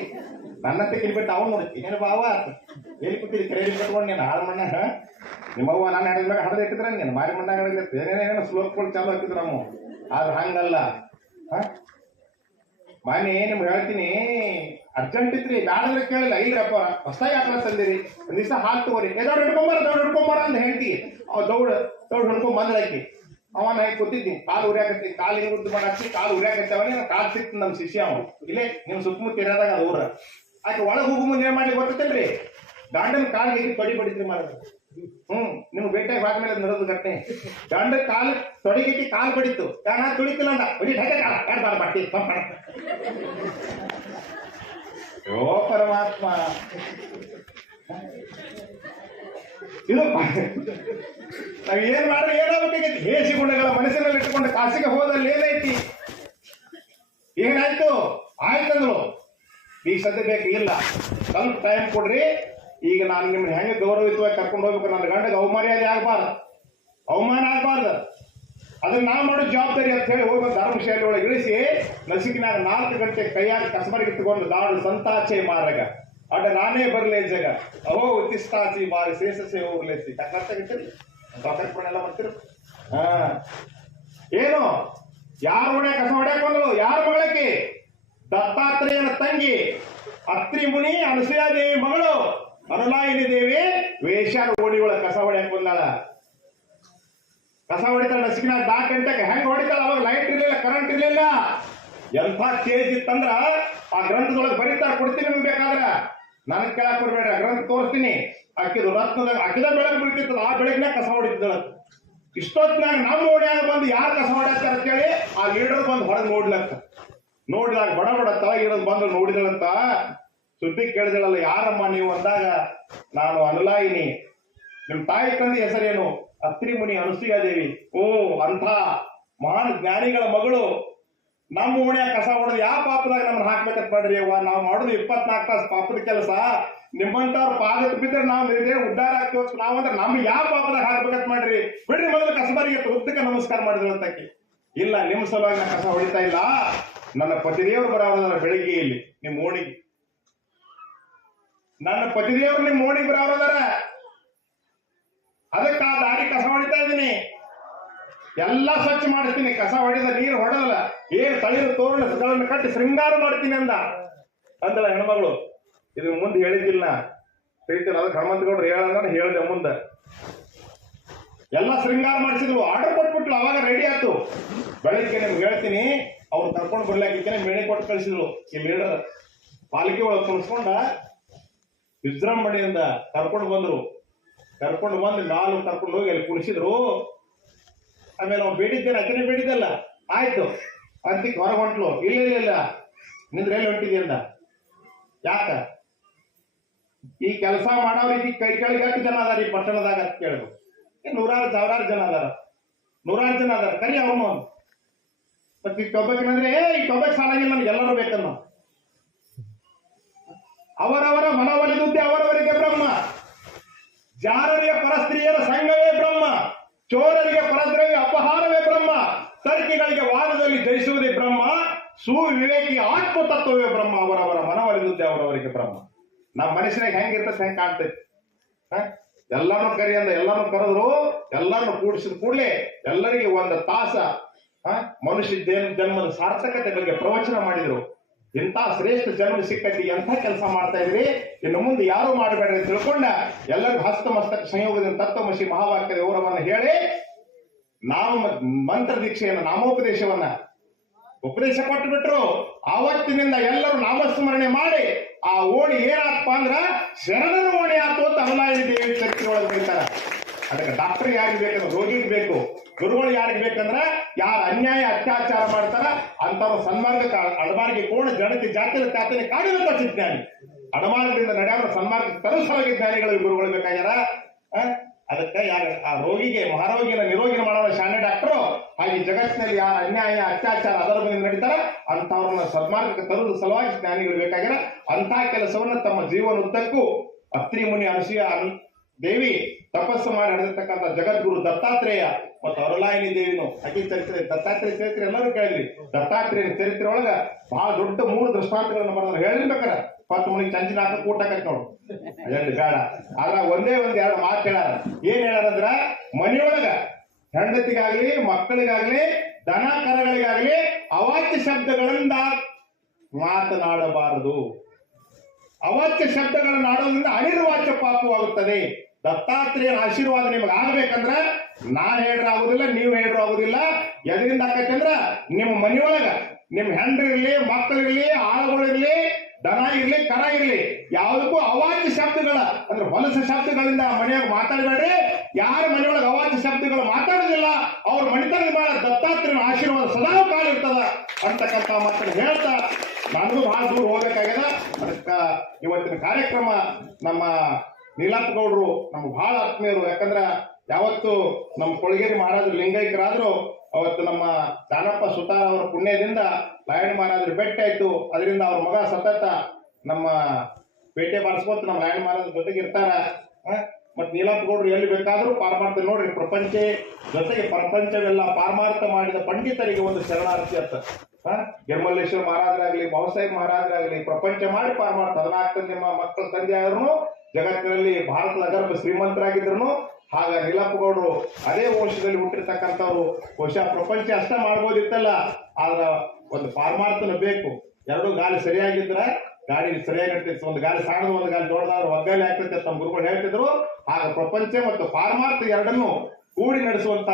ನನ್ನಂತೆ ಕಿಲ್ಬಿಟ್ಟು ಅವ್ನು ನೋಡ್ತೀನಿ. ಏನು ಬಾವ ಎಲ್ಲಿ ಕೂತಿದ್ದಿ ಕ್ರೆಡಿಟ್ ಕಟ್ಕೊಂಡು ನೀನು ಹಾಳು ಮಣ್ಣ ನಿಮ್ಮವ್ವ ನಾನು ಹಡದ ಮ್ಯಾಗ ಹಡದ ಇಟ್ಟಿದ್ರೆ ನೀನು ಮಾರಿ ಮಣ್ಣಾಗಡಾಗಿ ಏನೇನೇನೋ ಸ್ಲೋಪ್ಗಳು ಚಾಲು ಹಾಕಿದ್ರು ನಾವು. ಆದ್ರೆ ಹಂಗಲ್ಲ. ಮಾನಿ ನಿಮ್ಗೆ ಹೇಳ್ತೀನಿ, ಅರ್ಜೆಂಟ್ ಇತ್ರಿ ಬ್ಯಾಡಂದ್ರೆ ಕೇಳಿಲ್ಲ. ಇಲ್ರಪ್ಪ ಹೊಸದಾಗಿ ಹಾಕಲ್ಲ ತಂದಿರಿ, ಒಂದ್ ದಿವಸ ಹಾಲು ತಗೋರಿ. ದೌಡ್ ಹಿಡ್ಕೊಂಬಾರ ಅಂತ ಹೇಳ್ತಿ. ಅವ್ ದೌಡ್ ಹಿಡ್ಕೊಂಡ್ ಬಂದ್ರಾಕಿ. ಅವನ ಹೇಗೆ ಕೂತಿದ್ದಿ, ಕಾಲು ಉರಿಯಾಕತ್ತಿ, ಕಾಲಿನ ಉದ್ದು ಮಾಡಾಕಿ, ಕಾಲು ಉರಿಯಾಕತ್ತವನಿ. ಕಾಲು ಸಿಕ್ತು ನಮ್ಮ ಶಿಷ್ಯ. ಅವ ಇಲ್ಲೇ ನಿಮ್ ಸುತ್ತಮುತ್ತ ಇರೋದಾಗ ಅದು ಊರ. ಆಕೆ ಒಳಗೆ ಹೋಗು ಮುಂದೆ ಏನ್ ಮಾಡಿ ಗೊತ್ತೇನ್ರಿ, ಗಾಂಡನ ಕಾಲಿಗೆ ತೊಡಿ ಬಡಿದ್ರಿ ಮಾಡೋದು. ನಿಮ್ಗೆ ಭೇಟಿಯಾಗಿ ಬಾದ್ಮೇಲೆ ನಡೆದು ಘಟನೆ. ಗಂಡ ಕಾಲು ತೊಡಿಗಿಕ್ಕಿ ಕಾಲು ಬಡಿತು. ಕಾರಣ ತುಳಿತಿಲ್ಲ ಅಂದ. ಬಟ್ಟಿ ಯೋ ಪರಮಾತ್ಮ. ಇದು ನಾವ್ ಏನ್ ಮಾಡ್ರೆ ಏನಾಗಬೇಕಾಗೈತಿ? ಹೇಸಿ ಗುಣಗಳ ಮನಸ್ಸಿನಲ್ಲಿ ಇಟ್ಟುಕೊಂಡು ಕಾಸಿಗೆ ಹೋದಲ್ಲಿ ಏನೈತಿ? ಏನಾಯ್ತು? ಆಯ್ತಂದ್ರು. ಈಗ ಸದ್ಯ ಬೇಕು ಇಲ್ಲ, ಸ್ವಲ್ಪ ಟೈಮ್ ಕೊಡ್ರಿ. ಈಗ ನಾನು ನಿಮ್ಗೆ ಹೆಂಗೆ ಗೌರವಿತವಾಗಿ ಕರ್ಕೊಂಡು ಹೋಗ್ಬೇಕು. ನನ್ನ ಗಂಡಗೆ ಅವಮರ್ಯಾದೆ ಆಗಬಾರ್ದು, ಅವಮಾನ ಆಗಬಾರ್ದು. ಅದನ್ನ ನಾವು ಮಾಡೋ ಜವಾಬ್ದಾರಿ ಅಂತ ಹೇಳಿ ಹೋಗಿ ಧರ್ಮಶಾಲೆ ಒಳಗೆ ಇಳಿಸಿ ನಸಿಕಿನಾಗ 4 ಗಂಟೆ ಕೈಯಾಗ ಕಸಬರಿಗೆ ಇಟ್ಟುಕೊಂಡು ದಾಡು ಸಂತಾಚೆ ಮಾರಗ ಅಡ್ಡ ನಾನೇ ಬರಲೇ ಜಗ ಅಹೋ ಉತ್ತಿಸ್ತಾಚಿ ಬಾರಿ ಶೇಷಸೆ ಹೋಗ್ಲೇಸಿ ಕರ್ನಾಟಕ ಎಲ್ಲ ಮಾಡ್ತಿರು. ಏನು ಯಾರು ಹೊಡೆ ಕಸ ಹೊಡ್ಯಾಕ ಬಂದಳು? ಯಾರು ಮಗಳಕ್ಕೆ? ದತ್ತಾತ್ರೇಯನ ತಂಗಿ ಅತ್ರಿ ಮುನಿ ಅನಸೂಯಾದೇವಿ ಮಗಳು ಅನುಲಾಯಿನಿ ದೇವಿ ವೇಷಾರ ಓಣಿ ಒಳಗೆ ಕಸ ಹೊಡ್ಯಾಕ ಬಂದಾಳ. ಕಸ ಹೊಡಿತಾಳ ನಸಿಕಿನಾಗ 4 ಗಂಟೆಗೆ. ಹೆಂಗ್ ಹೊಡಿತಾಳ? ಅವಾಗ ಲೈಟ್ ಇರ್ಲಿಲ್ಲ, ಕರೆಂಟ್ ಇರ್ಲಿಲ್ಲ. ಎಂಥ ಚೇಂಜ್ ಇತ್ತಂದ್ರ ಆ ಗ್ರಂಥದೊಳಗೆ ಬರೀತಾರ, ಕೊಡ್ತೀನಿ ನಿಮ್ಗೆ ಬೇಕಾದ್ರ. ನನಗೆ ಕೇಳಕ್ ಬರ್ಬೇಡ್ರಿ, ಗ್ರಂಥ ತೋರಿಸ್ತೀನಿ. ಆಕಿದು ರತ್ನದಾಗ ಅಕ್ಕಿದ ಬೆಳಗ್ಗೆ ಬೀಳ್ತಿರ್ತದ, ಆ ಬೆಳಗ್ನಾಗ ಕಸ ಹೊಡಿತಿದ್ದಳ. ಇಷ್ಟೊತ್ತಿನಾಗ ನಮ್ಮ ಓಣ್ಯಾಗ ಬಂದು ಯಾರು ಕಸ ಹೊಡ್ಯಾಕ್ತಾರ ಅಂತೇಳಿ ಆ ಲೀಡರ್ ಬಂದು ಹೊರಗೆ ನೋಡ್ಲಾಕ ಬಡ ಬಡ ತಳಗಿರೋದು ಬಂದು ನೋಡಿದಳಂತ. ಸುದ್ದಿ ಕೇಳಿದಳಲ್ಲ, ಯಾರಮ್ಮ ನೀವು ಅಂದಾಗ, ನಾನು ಅನುಲಾಯಿನಿ, ನಿಮ್ ತಾಯಿ ತಂದೆ ಹೆಸರೇನು? ಅತ್ರಿ ಮುನಿ ಅನಸೂಯಾದೇವಿ. ಓ, ಅಂಥ ಮಹಾನ್ ಜ್ಞಾನಿಗಳ ಮಗಳು. ನಮ್ಮ ಓಣ್ಯಾಗ ಕಸ ಹೊಡೆದು ಯಾವ ಪಾಪದಾಗ ನಮ್ಮನ್ನ ಹಾಕ್ಬೇಕಂತ ಮಾಡ್ರಿ ಅವ್ವ. ನಾವು ಮಾಡೋದು 24 ತಾಸು ಪಾಪದ ಕೆಲಸ. ನಿಮ್ಮಂತವ್ರ ಪಾದಕ್ಕೆ ಬಿದ್ದರೆ ನಾವು ಉದ್ಧಾರ ಆಗ್ತೀವಿ. ನಾವಂದ್ರೆ ನಮ್ಗೆ ಯಾವ ಪಾಪದಾಗ ಹಾಕ್ಬೇಕಂತ ಮಾಡ್ರಿ. ಬಿಡ್ರಿ ಮೊದಲು ಕಸಬರಿಗೆ ಉದ್ದಕ್ಕೆ ನಮಸ್ಕಾರ ಮಾಡಿದ್ರು ಅಂತಕ್ಕೆ. ಇಲ್ಲ, ನಿಮ್ಮ ಸಲುವಾಗಿ ನಾ ಕಸ ಹೊಡಿತಾ ಇಲ್ಲ. ನನ್ನ ಪತಿದೇವರು ಬರೋದ್ರ ಬೆಳಿಗ್ಗೆ ಇಲ್ಲಿ ನಿಮ್ ಓಣಿಗೆ. ನನ್ನ ಪತಿದೇವರು ನಿಮ್ ಓಣಿಗೆ ಬರೋದಾರ, ಅದಕ್ಕೆ ಆ ದಾರಿ ಕಸ ಹೊಡಿತಾ ಇದ್ದೀನಿ. ಎಲ್ಲಾ ಸ್ವಚ್ಛ ಮಾಡ್ತೀನಿ, ಕಸ ಹೊಡೆದ ನೀರು ಹೊಡೆದಲ್ಲ, ಏನ್ ತಳಿರು ತೋರಣಗಳನ್ನು ಕಟ್ಟಿ ಶೃಂಗಾರ ಮಾಡ್ತೀನಿ ಅಂದಳ ಹೆಣ್ಮಗಳು. ಇದು ಮುಂದೆ ಹೇಳಿದ್ದಿಲ್ಲ ತಿಳಿತಿಲ್ಲ, ಅದಕ್ಕೆ ಹನುಮಂತಗೌಡ್ರು ಹೇಳಂದ್ರೆ ಹೇಳ್ದೆ ಮುಂದೆ ಎಲ್ಲ ಶೃಂಗಾರ ಮಾಡಿಸಿದ್ರು, ಆರ್ಡರ್ ಕೊಟ್ಬಿಟ್ಲು. ಅವಾಗ ರೆಡಿ ಆಯ್ತು. ಬೆಳಿಗ್ಗೆ ನಿಮ್ಗೆ ಹೇಳ್ತೀನಿ, ಅವ್ರು ಕರ್ಕೊಂಡು ಬರ್ಲಾಕಿದ್ದೇನೆ ಮೇಣೆ ಕೊಟ್ಟು ಕಳಿಸಿದ್ರು. ಈ ಲೀಡರ್ ಪಾಲಿಕೆ ಒಳಗೆ ಕುಣಿಸ್ಕೊಂಡ ವಿಜೃಂಭಣೆಯಿಂದ ಕರ್ಕೊಂಡು ಬಂದ್ರು. ಕರ್ಕೊಂಡು ಬಂದು ನಾಲ್ಕು ಕರ್ಕೊಂಡು ಹೋಗಿ ಅಲ್ಲಿ ಕುಣಿಸಿದ್ರು. ಆಮೇಲೆ ಅವ್ನು ಬೇಡಿದ್ದೇನೆ, ಅಕ್ಕನೇ ಬೇಡಿದ್ದಲ್ಲ, ಆಯ್ತು ಅಂತಿಕ್ ಹೊರಗೆ ಹೊಂಟ್ಲು. ಇಲ್ಲ ನಿಂದ್ರೆ ಎಲ್ಲಿ ಹೊಂಟಿದ್ಯ ಅಂದ. ಯಾಕ ಈ ಕೆಲಸ ಮಾಡೋರಿಗೆ ಕೈ ಕೆಳಗೆ ಎಷ್ಟು ಜನ ಅದಾರ ಈ ಪಟ್ಟಣದಾಗ ಅಂತ ಕೇಳಿದ್ರು. ನೂರಾರು ಸಾವಿರಾರು ಜನ ಅದಾರ, ಕರಿ ಅವನು. ಮತ್ತೆ ಈ ಕೊಬ್ಬಕ್ಕಿನಂದ್ರೆ ಈ ಕೊಬ್ಬಕ್ಕೆ ಸಾಲಾಗಿಲ್ಲ, ನಮ್ಗೆ ಎಲ್ಲರೂ ಬೇಕನ್ನ. ಅವರವರ ಮನವೊಲಿದುದ್ದೆ ಅವರವರಿಗೆ ಬ್ರಹ್ಮ, ಜಾರರಿಗೆ ಪರಸ್ತ್ರೀಯರ ಸಂಘವೇ ಬ್ರಹ್ಮ, ಚೋರರಿಗೆ ಪರದ್ರವ್ಯ ಅಪಹಾರವೇ ಬ್ರಹ್ಮ, ತರ್ಕಿಗಳಿಗೆ ವಾದದಲ್ಲಿ ಜಯಿಸುವುದೇ ಬ್ರಹ್ಮ, ಸುವಿವೇಕಿ ಆತ್ಮತತ್ವವೇ ಬ್ರಹ್ಮ. ಅವರವರ ಮನವೊಲಿದುದ್ದೆ ಅವರವರಿಗೆ ಬ್ರಹ್ಮ. ನಮ್ಮ ಮನುಷ್ಯನಾಗ ಹೆಂಗಿರ್ತದೆ ಹೆಂಗ್ ಕಾಣ್ತೈತಿ. ಎಲ್ಲಾನು ಕರಿ ಅಂದ, ಎಲ್ಲಾನು ಕರೆದ್ರು, ಎಲ್ಲಾನು ಕೂಡಿಸಿದ ಕೂಡಲೇ ಎಲ್ಲರಿಗೆ ಒಂದು ತಾಸ ಮನುಷ್ಯ ಜನ್ಮದ ಸಾರ್ಥಕತೆ ಬಗ್ಗೆ ಪ್ರವಚನ ಮಾಡಿದ್ರು. ಇಂಥ ಶ್ರೇಷ್ಠ ಜನ್ಮ ಸಿಕ್ಕತಿ, ಎಂಥ ಕೆಲಸ ಮಾಡ್ತಾ ಇದ್ರಿ, ಇನ್ನು ಮುಂದೆ ಯಾರು ಮಾಡಬೇಡ್ರಿ ತಿಳ್ಕೊಂಡ ಎಲ್ಲರಿಗೂ ಹಸ್ತಮಸ್ತಕ ಸಂಯೋಗದಿಂದ ತತ್ವಮಸಿ ಮಹಾವಾಕ್ಯದ ವಿವರವನ್ನು ಹೇಳಿ ಮಂತ್ರ ದೀಕ್ಷೆಯನ್ನು, ನಾಮೋಪದೇಶವನ್ನ ಉಪದೇಶ ಕೊಟ್ಟು ಬಿಟ್ರು. ಆವತ್ತಿನಿಂದ ಎಲ್ಲರೂ ನಾಮಸ್ಮರಣೆ ಮಾಡಿ ಆ ಓಣಿ ಏನಾತಪ್ಪ ಅಂದ್ರ ಶರಣರ ಓಣಿ ಆತು ಅಂತ ಅನುಲಾಯಿ ದೇವಿ ಚರಿತ್ರೆ ಒಳಗೆ ಬರೀತಾರ. ಅದಕ್ಕೆ ಡಾಕ್ಟರ್ ಯಾರಿಗೆ ಬೇಕಂದ್ರೆ ರೋಗಿಗೆ ಬೇಕು, ಗುರುಗಳು ಯಾರಿಗೆ ಬೇಕಂದ್ರ ಯಾರ ಅನ್ಯಾಯ ಅತ್ಯಾಚಾರ ಮಾಡ್ತಾರ ಅಂತವ್ರ ಸನ್ಮಾರ್ಗಕ್ಕೆ ಅಡಮಾರ್ಗೆ ಕೋಣ ಜಡತಿ ಜಾತಿಯ ಖ್ಯಾತಿನ ಕಾಡಿನ ತೋರಿಸಿದ ಜ್ಞಾನಿ, ಅಡಮಾರ್ಗದಿಂದ ನಡೆಯವ್ರ ಸನ್ಮಾರ್ಗಕ್ಕೆ ತಲುಪಿಸುವ ಜ್ಞಾನಿಗಳು ಗುರುಗಳು ಬೇಕಾಗ್ಯಾರ. ಅದಕ್ಕೆ ಯಾರ ಆ ರೋಗಿಗೆ ಮಹಾರೋಗಿನ ನಿರೋಗಿನ ಮಾಡೋ ಶಾಣೆ ಡಾಕ್ಟರು, ಹಾಗೆ ಜಗತ್ತಿನಲ್ಲಿ ಯಾರ ಅನ್ಯಾಯ ಅತ್ಯಾಚಾರ ಅದರ ಬಗ್ಗೆ ನಡೀತಾರ ಅಂತವ್ರನ್ನ ಸನ್ಮಾರ್ಗಕ್ಕೆ ತರುವುದು ಸಲುವಾಗಿ ಜ್ಞಾನಿಗಳು ಬೇಕಾಗ್ಯಾರ. ಅಂತ ಕೆಲಸವನ್ನ ತಮ್ಮ ಜೀವನದುದ್ದಕ್ಕೂ ಅತ್ರಿ ಮುನಿ ಅನಸೂಯ ದೇವಿ ತಪಸ್ಸು ಮಾಡಿ ನಡೆದಿರ್ತಕ್ಕಂಥ ಜಗದ್ಗುರು ದತ್ತಾತ್ರೇಯ ಮತ್ತು ಅರುಲಾಯಿನಿ ದೇವಿನು ಅಕ್ಕಿ ಚರಿತ್ರೆ, ದತ್ತಾತ್ರೇಯ ಚರಿತ್ರೆ ಎಲ್ಲರೂ ಕೇಳಿದ್ರಿ. ದತ್ತಾತ್ರೇಯನ ಚರಿತ್ರೆ ಒಳಗ ಬಹಳ ದೊಡ್ಡ 3 ದೃಷ್ಟಾಂತಗಳನ್ನು ಬರೆದ್ರೆ ಹೇಳಿರ್ಬೇಕಾರ. 10 ಮಣಿಗೆ ಚಂಚಿನ ಹಾಕ ಕೂಟಕೈತಿ ನೋಡು, ಎಲ್ಲಿ ಬೇಡ. ಆದ್ರ ಒಂದೇ 2 ಮಾತು ಹೇಳ್ಯಾರ. ಏನ್ ಹೇಳ್ಯಾರಂದ್ರ, ಮನೆಯೊಳಗ ಹೆಂಡತಿಗಾಗ್ಲಿ ಮಕ್ಕಳಿಗಾಗ್ಲಿ ದನ ಕರಗಳಿಗಾಗ್ಲಿ ಅವಾಚ್ಯ ಶಬ್ದಗಳಿಂದ ಮಾತನಾಡಬಾರದು. ಅವಾಚ್ಯ ಶಬ್ದಗಳನ್ನು ಆಡೋದ್ರಿಂದ ಅನಿರ್ವಾಚ್ಯ ಪಾಪವಾಗುತ್ತದೆ. ದತ್ತಾತ್ರೇಯನ ಆಶೀರ್ವಾದ ನಿಮಗೆ ಆಗ್ಬೇಕಂದ್ರ ನಾನ್ ಹೇಳ್ರ ಆಗುದಿಲ್ಲ, ನೀವು ಹೇಳ್ರ ಆಗುದಿಲ್ಲ. ಎದರಿಂದ ಆಕೈತಿ ಅಂದ್ರ ನಿಮ್ಮ ಮನೆಯೊಳಗ ನಿಮ್ ಹೆಂಡ್ರಿರ್ಲಿ, ಮಕ್ಕಳಿರ್ಲಿ, ಆಳುಗಳಿರ್ಲಿ, ದನ ಇರ್ಲಿ, ಕರ ಇರ್ಲಿ, ಯಾವುದಕ್ಕೂ ಅವಾಚ್ಯ ಶಬ್ದಗಳ ಅಂದ್ರೆ ಹೊಲಸ ಶಬ್ದಗಳಿಂದ ಮನೆಯಾಗ ಮಾತಾಡಬೇಡ್ರಿ. ಯಾರ ಮನೆಯೊಳಗೆ ಅವಾಚ್ಯ ಶಬ್ದಗಳು ಮಾತಾಡೋದಿಲ್ಲ ಅವ್ರ ಮನೆತನದ ಮೇಲೆ ದತ್ತಾತ್ರೇಯನ ಆಶೀರ್ವಾದ ಸದಾ ಕಾಲ ಇರ್ತದ ಅಂತಕ್ಕಂಥ ಮಾತನ್ನು ಹೇಳ್ತಾ ನನಗೂ ಬಹಳ ದೂರ ಹೋಗ್ಬೇಕಾಗ್ಯದ. ಅದಕ್ಕ ಇವತ್ತಿನ ಕಾರ್ಯಕ್ರಮ ನಮ್ಮ ನೀಲಪ್ಪ ಗೌಡ್ರು ನಮ್ಗೆ ಬಹಳ ಆತ್ಮೀಯರು. ಯಾಕಂದ್ರ ಯಾವತ್ತು ನಮ್ಮ ಕೊಳಗೇರಿ ಮಹಾರಾಜರು ಲಿಂಗೈಕ್ಯರಾದ್ರು, ಅವತ್ತು ನಮ್ಮ ದಾನಪ್ಪ ಸುತಾರ ಅವರ ಪುಣ್ಯದಿಂದ ಲಾಯಣಿ ಮಹಾರಾಜರು ಭೇಟಿ ಆಯ್ತು. ಅದರಿಂದ ಅವ್ರ ಮಗ ಸತತ ನಮ್ಮ ಪೇಟೆ ಬಾರಿಸ್ಕೊತ ನಮ್ಮ ಲಾಯಣಿ ಮಹಾರಾಜರ ಜೊತೆಗೆ ಇರ್ತಾರ. ಮತ್ ನೀಲಪ್ಪ ಗೌಡ್ರು ಎಲ್ಲಿ ಬೇಕಾದ್ರೂ ಪಾರಮಾರ್ಥ ನೋಡ್ರಿ, ಪ್ರಪಂಚ ಜೊತೆಗೆ ಪ್ರಪಂಚವೆಲ್ಲ ಪಾರಮಾರ್ಥ ಮಾಡಿದ ಪಂಡಿತರಿಗೆ ಒಂದು ಶರಣಾರ್ಥಿ ಅಂತ. ಗಿರ್ಮಲ್ಲೇಶ್ವರ ಮಹಾರಾಜರಾಗ್ಲಿ, ಬಾಬಾಸಾಹೇಬ್ ಮಹಾರಾಜರಾಗ್ಲಿ ಪ್ರಪಂಚ ಮಾಡಿ ಪಾರಮಾರ್ಥ 14 ನಿಮ್ಮ ಮಕ್ಕಳ ತಂದೆ ಆದ್ರೂ ಜಗತ್ತಿನಲ್ಲಿ ಭಾರತದ ಅಗರ್ಭ ಶ್ರೀಮಂತರಾಗಿದ್ರು. ಹಾಗ ನೀಲಪ್ಪ ಗೌಡ್ರು ಅದೇ ವಂಶದಲ್ಲಿ ಹುಟ್ಟಿರ್ತಕ್ಕಂಥವ್ರು. ಬಹುಶಃ ಪ್ರಪಂಚ ಅಷ್ಟ ಮಾಡ್ಬೋದಿತ್ತಲ್ಲ, ಆದ್ರ ಒಂದು ಪಾರಮಾರ್ಥನ ಬೇಕು. 2 ಗಾಲಿ ಸರಿಯಾಗಿದ್ರ ಗಾಡಿ ಸರಿಯಾಗಿ ಇರ್ತೈತಿ. ಒಂದು ಗಾಲಿ ಸಣ್ಣದು, ಒಂದು ಗಾಲಿ ದೊಡ್ಡದಾದ್ರು ಒಗ್ಗಾಲಿ ಆಗ್ತೈತೆ ತಮ್ಮ ಗುರುಗಳು ಹೇಳ್ತಿದ್ರು. ಆಗ ಪ್ರಪಂಚ ಮತ್ತು ಪಾರಮಾರ್ಥ ಎರಡನ್ನು ಕೂಡಿ ನಡೆಸುವಂತ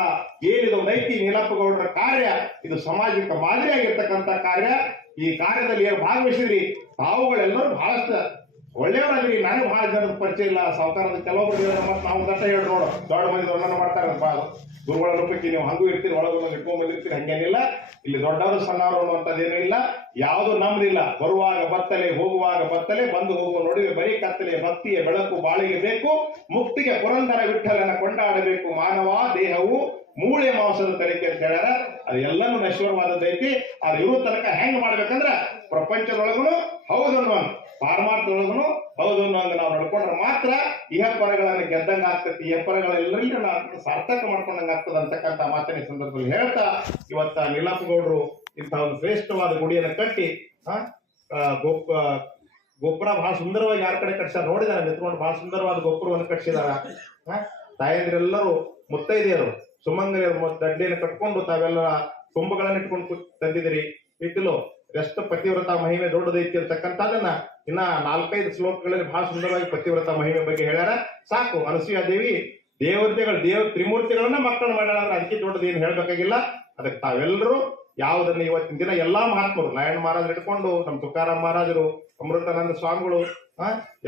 ಏನಿದು ನೈತಿ ನೀಲಪ್ಪ ಗೌಡರ ಕಾರ್ಯ, ಇದು ಸಮಾಜಕ್ಕೆ ಮಾದರಿಯಾಗಿರ್ತಕ್ಕಂಥ ಕಾರ್ಯ. ಈ ಕಾರ್ಯದಲ್ಲಿ ಏನು ಭಾಗವಹಿಸಿದ್ರಿ ತಾವುಗಳೆಲ್ಲರೂ ಬಹಳಷ್ಟು ಒಳ್ಳೆಯವರಾಗ್ರಿ. ನನಗೆ ಬಹಳ ಜನದ ಪರಿಚಯ ಇಲ್ಲ, ಸಾವುಕಾರದ ಕೆಲವೊಬ್ರು ಮತ್ತೆ ನಾವು ದಟ್ಟ ಹೇಳಿ ನೋಡು ದೊಡ್ಡ ಮಂದಿ ದೊಡ್ಡ ಮಾಡ್ತಾರೆ. ಗುರುಗಳ ರೂಪಕ್ಕೆ ನೀವು ಹಂಗೂ ಇರ್ತೀರಿ, ಒಳಗೊಂದು ಇಟ್ಕೊಂಡ್ ಬಂದಿರ್ತೀರಿ, ಹಂಗೇನಿಲ್ಲ. ಇಲ್ಲಿ ದೊಡ್ಡವರು ಸಣ್ಣವರು ಅನ್ನುವಂಥದ್ದೇನೂ ಇಲ್ಲ. ಯಾವುದು ನಮ್ದಿಲ್ಲ. ಬರುವಾಗ ಬತ್ತಲೆ, ಹೋಗುವಾಗ ಬತ್ತಲೆ, ಬಂದು ಹೋಗುವ ನಡುವೆ ಬರೀ ಕತ್ತಲೆ, ಭಕ್ತಿಯ ಬೆಳಕು ಬಾಳಿಗೆ ಬೇಕು. ಮುಕ್ತಿಗೆ ಪುರಂದರ ವಿಠಲನ ಕೊಂಡಾಡಬೇಕು. ಮಾನವ ದೇಹವು ಮೂಳೆ ಮಾಂಸದ ತನಿಖೆ ಅಂತ ಹೇಳ್ಯಾರ. ಅದು ಎಲ್ಲನೂ ನಶ್ವರವಾದದ್ದೈತಿ. ಅದು ಇರೋ ತನಕ ಹೆಂಗ್ ಮಾಡ್ಬೇಕಂದ್ರ ಪ್ರಪಂಚದೊಳಗೂ ಹೌದು ಅನ್ನುವಂಗ, ಪಾರಮಾರ್ಥದೊಳಗೂ ಹೌದು ಅನ್ನುವಂಗ ನಾವು ನಡ್ಕೊಂಡ್ರೆ ಮಾತ್ರ ಇಹ ಪರಗಳನ್ನು ಗೆದ್ದಂಗ ಆಗ್ತೈತಿ. ಇಹ ಪರಗಳೆಲ್ಲರಿಗೂ ನಾವು ಸಾರ್ಥಕ ಮಾಡ್ಕೊಂಡಂಗ ಆಗ್ತದ ಅಂತಕ್ಕಂಥ ಮಾತಿನ ಸಂದರ್ಭದಲ್ಲಿ ಹೇಳ್ತಾ, ಇವತ್ತ ನೀಲಪ್ಪ ಗೌಡರು ಇಂಥ ಒಂದು ಶ್ರೇಷ್ಠವಾದ ಗುಡಿಯನ್ನು ಕಟ್ಟಿ ಗೋಪುರ ಬಹಳ ಸುಂದರವಾಗಿ ಯಾರ ಕಡೆ ಕಟ್ಸಾರ ನೋಡಿದಾರೆ, ನಿಂತ್ಕೊಂಡು ಬಹಳ ಸುಂದರವಾದ ಗೋಪುರವನ್ನು ಕಟ್ಸಿದಾರ. ತಾಯಂದ್ರೆಲ್ಲರೂ ಮುತ್ತೈದೆಯರು ಸುಮಂಗಲಿಯರು ದಡ್ಡಿಯನ್ನು ಕಟ್ಕೊಂಡು ತಾವೆಲ್ಲ ಕುಂಭಗಳನ್ನ ಇಟ್ಕೊಂಡು ತಂದಿದಿರಿ. ಇಟ್ಟಿಲು ಎಷ್ಟು ಪತಿವ್ರತ ಮಹಿಮೆ ದೊಡ್ಡದೈತಿ ಅಂತಕ್ಕಂಥದನ್ನ ಇನ್ನ 4-5 ಶ್ಲೋಕಗಳಲ್ಲಿ ಬಹಳ ಸುಂದರವಾಗಿ ಪತಿವ್ರತ ಮಹಿಮೆ ಬಗ್ಗೆ ಹೇಳ್ಯಾರ. ಸಾಕು. ಅನಸೂಯ ದೇವಿ ದೇವ ತ್ರಿಮೂರ್ತಿಗಳನ್ನ ಮಕ್ಕಳು ಮಾಡ್ಯಾಳ ಅಂದ್ರೆ ಅದಕ್ಕೆ ದೊಡ್ಡದು ಏನು ಹೇಳ್ಬೇಕಾಗಿಲ್ಲ. ಅದಕ್ಕೆ ತಾವೆಲ್ಲರೂ ಯಾವುದನ್ನ ಇವತ್ತಿನ ದಿನ ಎಲ್ಲಾ ಮಹಾತ್ಮರು ನಾರಾಯಣ ಮಹಾರಾಜರು ಇಟ್ಕೊಂಡು ನಮ್ಮ ತುಕಾರಾಮ್ ಮಹಾರಾಜರು, ಅಮೃತಾನಂದ ಸ್ವಾಮಿಗಳು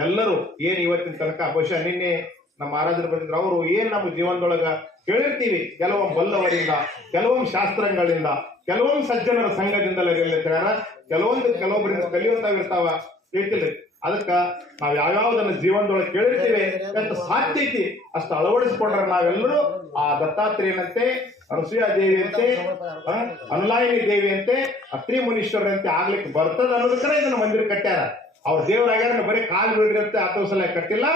ಎಲ್ಲರೂ ಏನ್ ಇವತ್ತಿನ ತನಕ ಬಹುಶಃ ನಿನ್ನೆ ನಮ್ಮ ಮಹಾರಾಜರು ಬಂದಿದ್ರು. ಅವರು ಏನ್ ನಮ್ಮ ಜೀವನದೊಳಗ ಕೇಳಿರ್ತೀವಿ, ಕೆಲವೊಮ್ಮೆ ಬಲ್ಲವರಿಂದ, ಕೆಲವೊಮ್ಮೆ ಶಾಸ್ತ್ರಗಳಿಂದ, ಕೆಲವೊಂದು ಸಜ್ಜನರ ಸಂಘದಿಂದಲೇ ಹೇಳ್ಯಾರ. ಕೆಲವೊಬ್ಬರಿಂದ ಕಲಿಯುವಂತಾವಿರ್ತಾವ ಕೇಳ್ತಿಲ್ರಿ. ಅದಕ್ಕ ನಾವ್ ಯಾವ್ಯಾವ್ದನ್ನ ಜೀವನದೊಳಗೆ ಕೇಳಿರ್ತೀವಿ ಅಂತ ಸಾಧ್ಯತೆ ಅಷ್ಟು ಅಳವಡಿಸ್ಕೊಂಡ್ರೆ ನಾವೆಲ್ಲರೂ ಆ ದತ್ತಾತ್ರೇಯನಂತೆ, ಅನಸೂಯ ದೇವಿಯಂತೆ, ಅನುಲಾಯಿನಿ ದೇವಿಯಂತೆ, ಅತ್ರಿ ಮುನೀಶ್ವರಂತೆ ಆಗ್ಲಿಕ್ಕೆ ಬರ್ತದ ಅನ್ನೋದಕ್ಕರ ಇದನ್ನ ಮಂದಿರ ಕಟ್ಟ್ಯಾರ. ಅವ್ರ ದೇವರಾಗ್ಯಾರ ಬರೀ ಕಾಲ್ ಬೀಳ್ರಿ ಅಂತ ಆತೋಸಲ ಕಟ್ಟಿಲ್ಲ.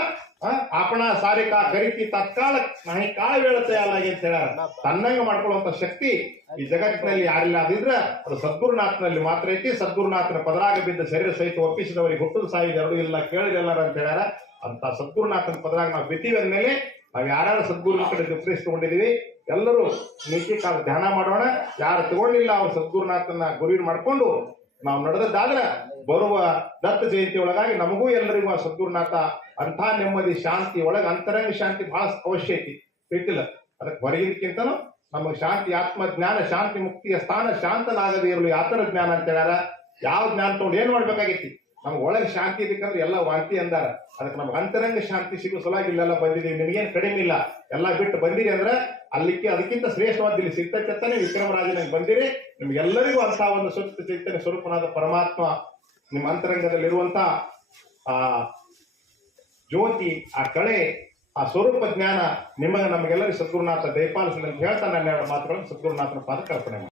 ಆಪಣ ಸಾರಿಕಾ ಕರಿತಿ ತತ್ಕಾಲ ನಾಯಿ ಕಾಳ ಬೀಳತ್ತೆ ಅಲ್ಲಾಗಿ ಅಂತ ಹೇಳ್ಯಾರ. ತನ್ನಂಗ ಮಾಡ್ಕೊಳ್ಳುವಂತ ಶಕ್ತಿ ಈ ಜಗತ್ತಿನಲ್ಲಿ ಯಾರಿಲ್ಲ. ಅದಿದ್ರ ಅದು ಸದ್ಗುರುನಾಥನಲ್ಲಿ ಮಾತ್ರ ಐತಿ. ಸದ್ಗುರುನಾಥನ ಪದರಾಗ ಬಿದ್ದ ಶರೀರ ಸಹಿತ ಒಪ್ಪಿಸಿದವರಿಗೆ ಹುಟ್ಟುದು ಸಾವಿದ ಎರಡು ಇಲ್ಲ ಕೇಳಿದೆಲ್ಲಾರ ಅಂತ ಹೇಳ್ಯಾರ. ಅಂತ ಸದ್ಗುರುನಾಥನ ಪದರಾಗ ನಾವು ಬಿದ್ದೀವಿ ಅಂದ್ಮೇಲೆ ನಾವ್ ಯಾರ್ಯಾರು ಸದ್ಗುರುನ ಕಡೆ ಉಪದೇಶಿಸಿಕೊಂಡಿದೀವಿ ಎಲ್ಲರೂ ನೀತಿ ಕಾಲ ಧ್ಯಾನ ಮಾಡೋಣ. ಯಾರು ತಗೊಂಡಿಲ್ಲ ಅವ್ರು ಸದ್ಗುರುನಾಥನ ಗುರುವಿನ ಮಾಡ್ಕೊಂಡು ನಾವು ನಡೆದದ್ದಾದ್ರೆ ಬರುವ ದತ್ತ ಜಯಂತಿ ಒಳಗಾಗಿ ನಮಗೂ ಎಲ್ಲರಿಗೂ ಆ ಸದ್ಗುರುನಾಥ ಅಂಥ ನೆಮ್ಮದಿ ಶಾಂತಿ ಒಳಗೆ ಅಂತರಂಗ ಶಾಂತಿ ಬಹಳ ಅವಶ್ಯ ಐತಿ. ತಿಳಿತಿಲ್ಲ. ಅದಕ್ಕೆ ಹೊರಗಿದಕ್ಕಿಂತನೂ ನಮಗೆ ಶಾಂತಿ, ಆತ್ಮ ಜ್ಞಾನ, ಶಾಂತಿ ಮುಕ್ತಿಯ ಸ್ಥಾನ ಶಾಂತನಾಗದೇ ಇರಲು ಯಾತರ ಜ್ಞಾನ ಅಂತ ಹೇಳ್ಯಾರ. ಯಾವ ಜ್ಞಾನ ತಗೊಂಡು ಏನ್ ಮಾಡ್ಬೇಕಾಗಿತ್ತು? ನಮ್ಗೆ ಒಳಗೆ ಶಾಂತಿ ಇದಕ್ಕಂದ್ರೆ ಎಲ್ಲ ವಾಂತಿ ಅಂದಾರ. ಅದಕ್ಕೆ ನಮ್ಗೆ ಅಂತರಂಗ ಶಾಂತಿ ಸಿಗೋ ಸಲುವಾಗಿ ಇಲ್ಲೆಲ್ಲ ಬಂದಿದ್ದೀವಿ. ನಿಮಗೇನ್ ಕಡಿಮೆ ಇಲ್ಲ. ಎಲ್ಲ ಬಿಟ್ಟು ಬಂದಿರಿ ಅಂದ್ರೆ ಅಲ್ಲಿಕ್ಕೆ ಅದಕ್ಕಿಂತ ಶ್ರೇಷ್ಠವಾದ ಇಲ್ಲಿ ಸಿಗ್ತೈತಾನೆ ವಿಕ್ರಮರಾಜನಿಗೆ ಬಂದಿರಿ. ನಿಮ್ಗೆಲ್ಲರಿಗೂ ಅಂತ ಒಂದು ಸುತ್ತ ಚೈತನ್ಯ ಸ್ವರೂಪನಾದ ಪರಮಾತ್ಮ ನಿಮ್ಮ ಅಂತರಂಗದಲ್ಲಿರುವಂತ ಆ ಜ್ಯೋತಿ, ಆ ಕಳೆ, ಆ ಸ್ವರೂಪ ಜ್ಞಾನ ನಮಗೆಲ್ಲರಿಗೂ ಸದ್ಗುರುನಾಥ ದಯಪಾಲಿಸಲಿ ಅಂತ ಹೇಳ್ತಾ ನನ್ನ ಎರಡು ಮಾತುಗಳನ್ನು ಸದ್ಗುರುನಾಥನ ಪಾದಕ್ಕೆ ಅರ್ಪಣೆ ಮಾಡಿ.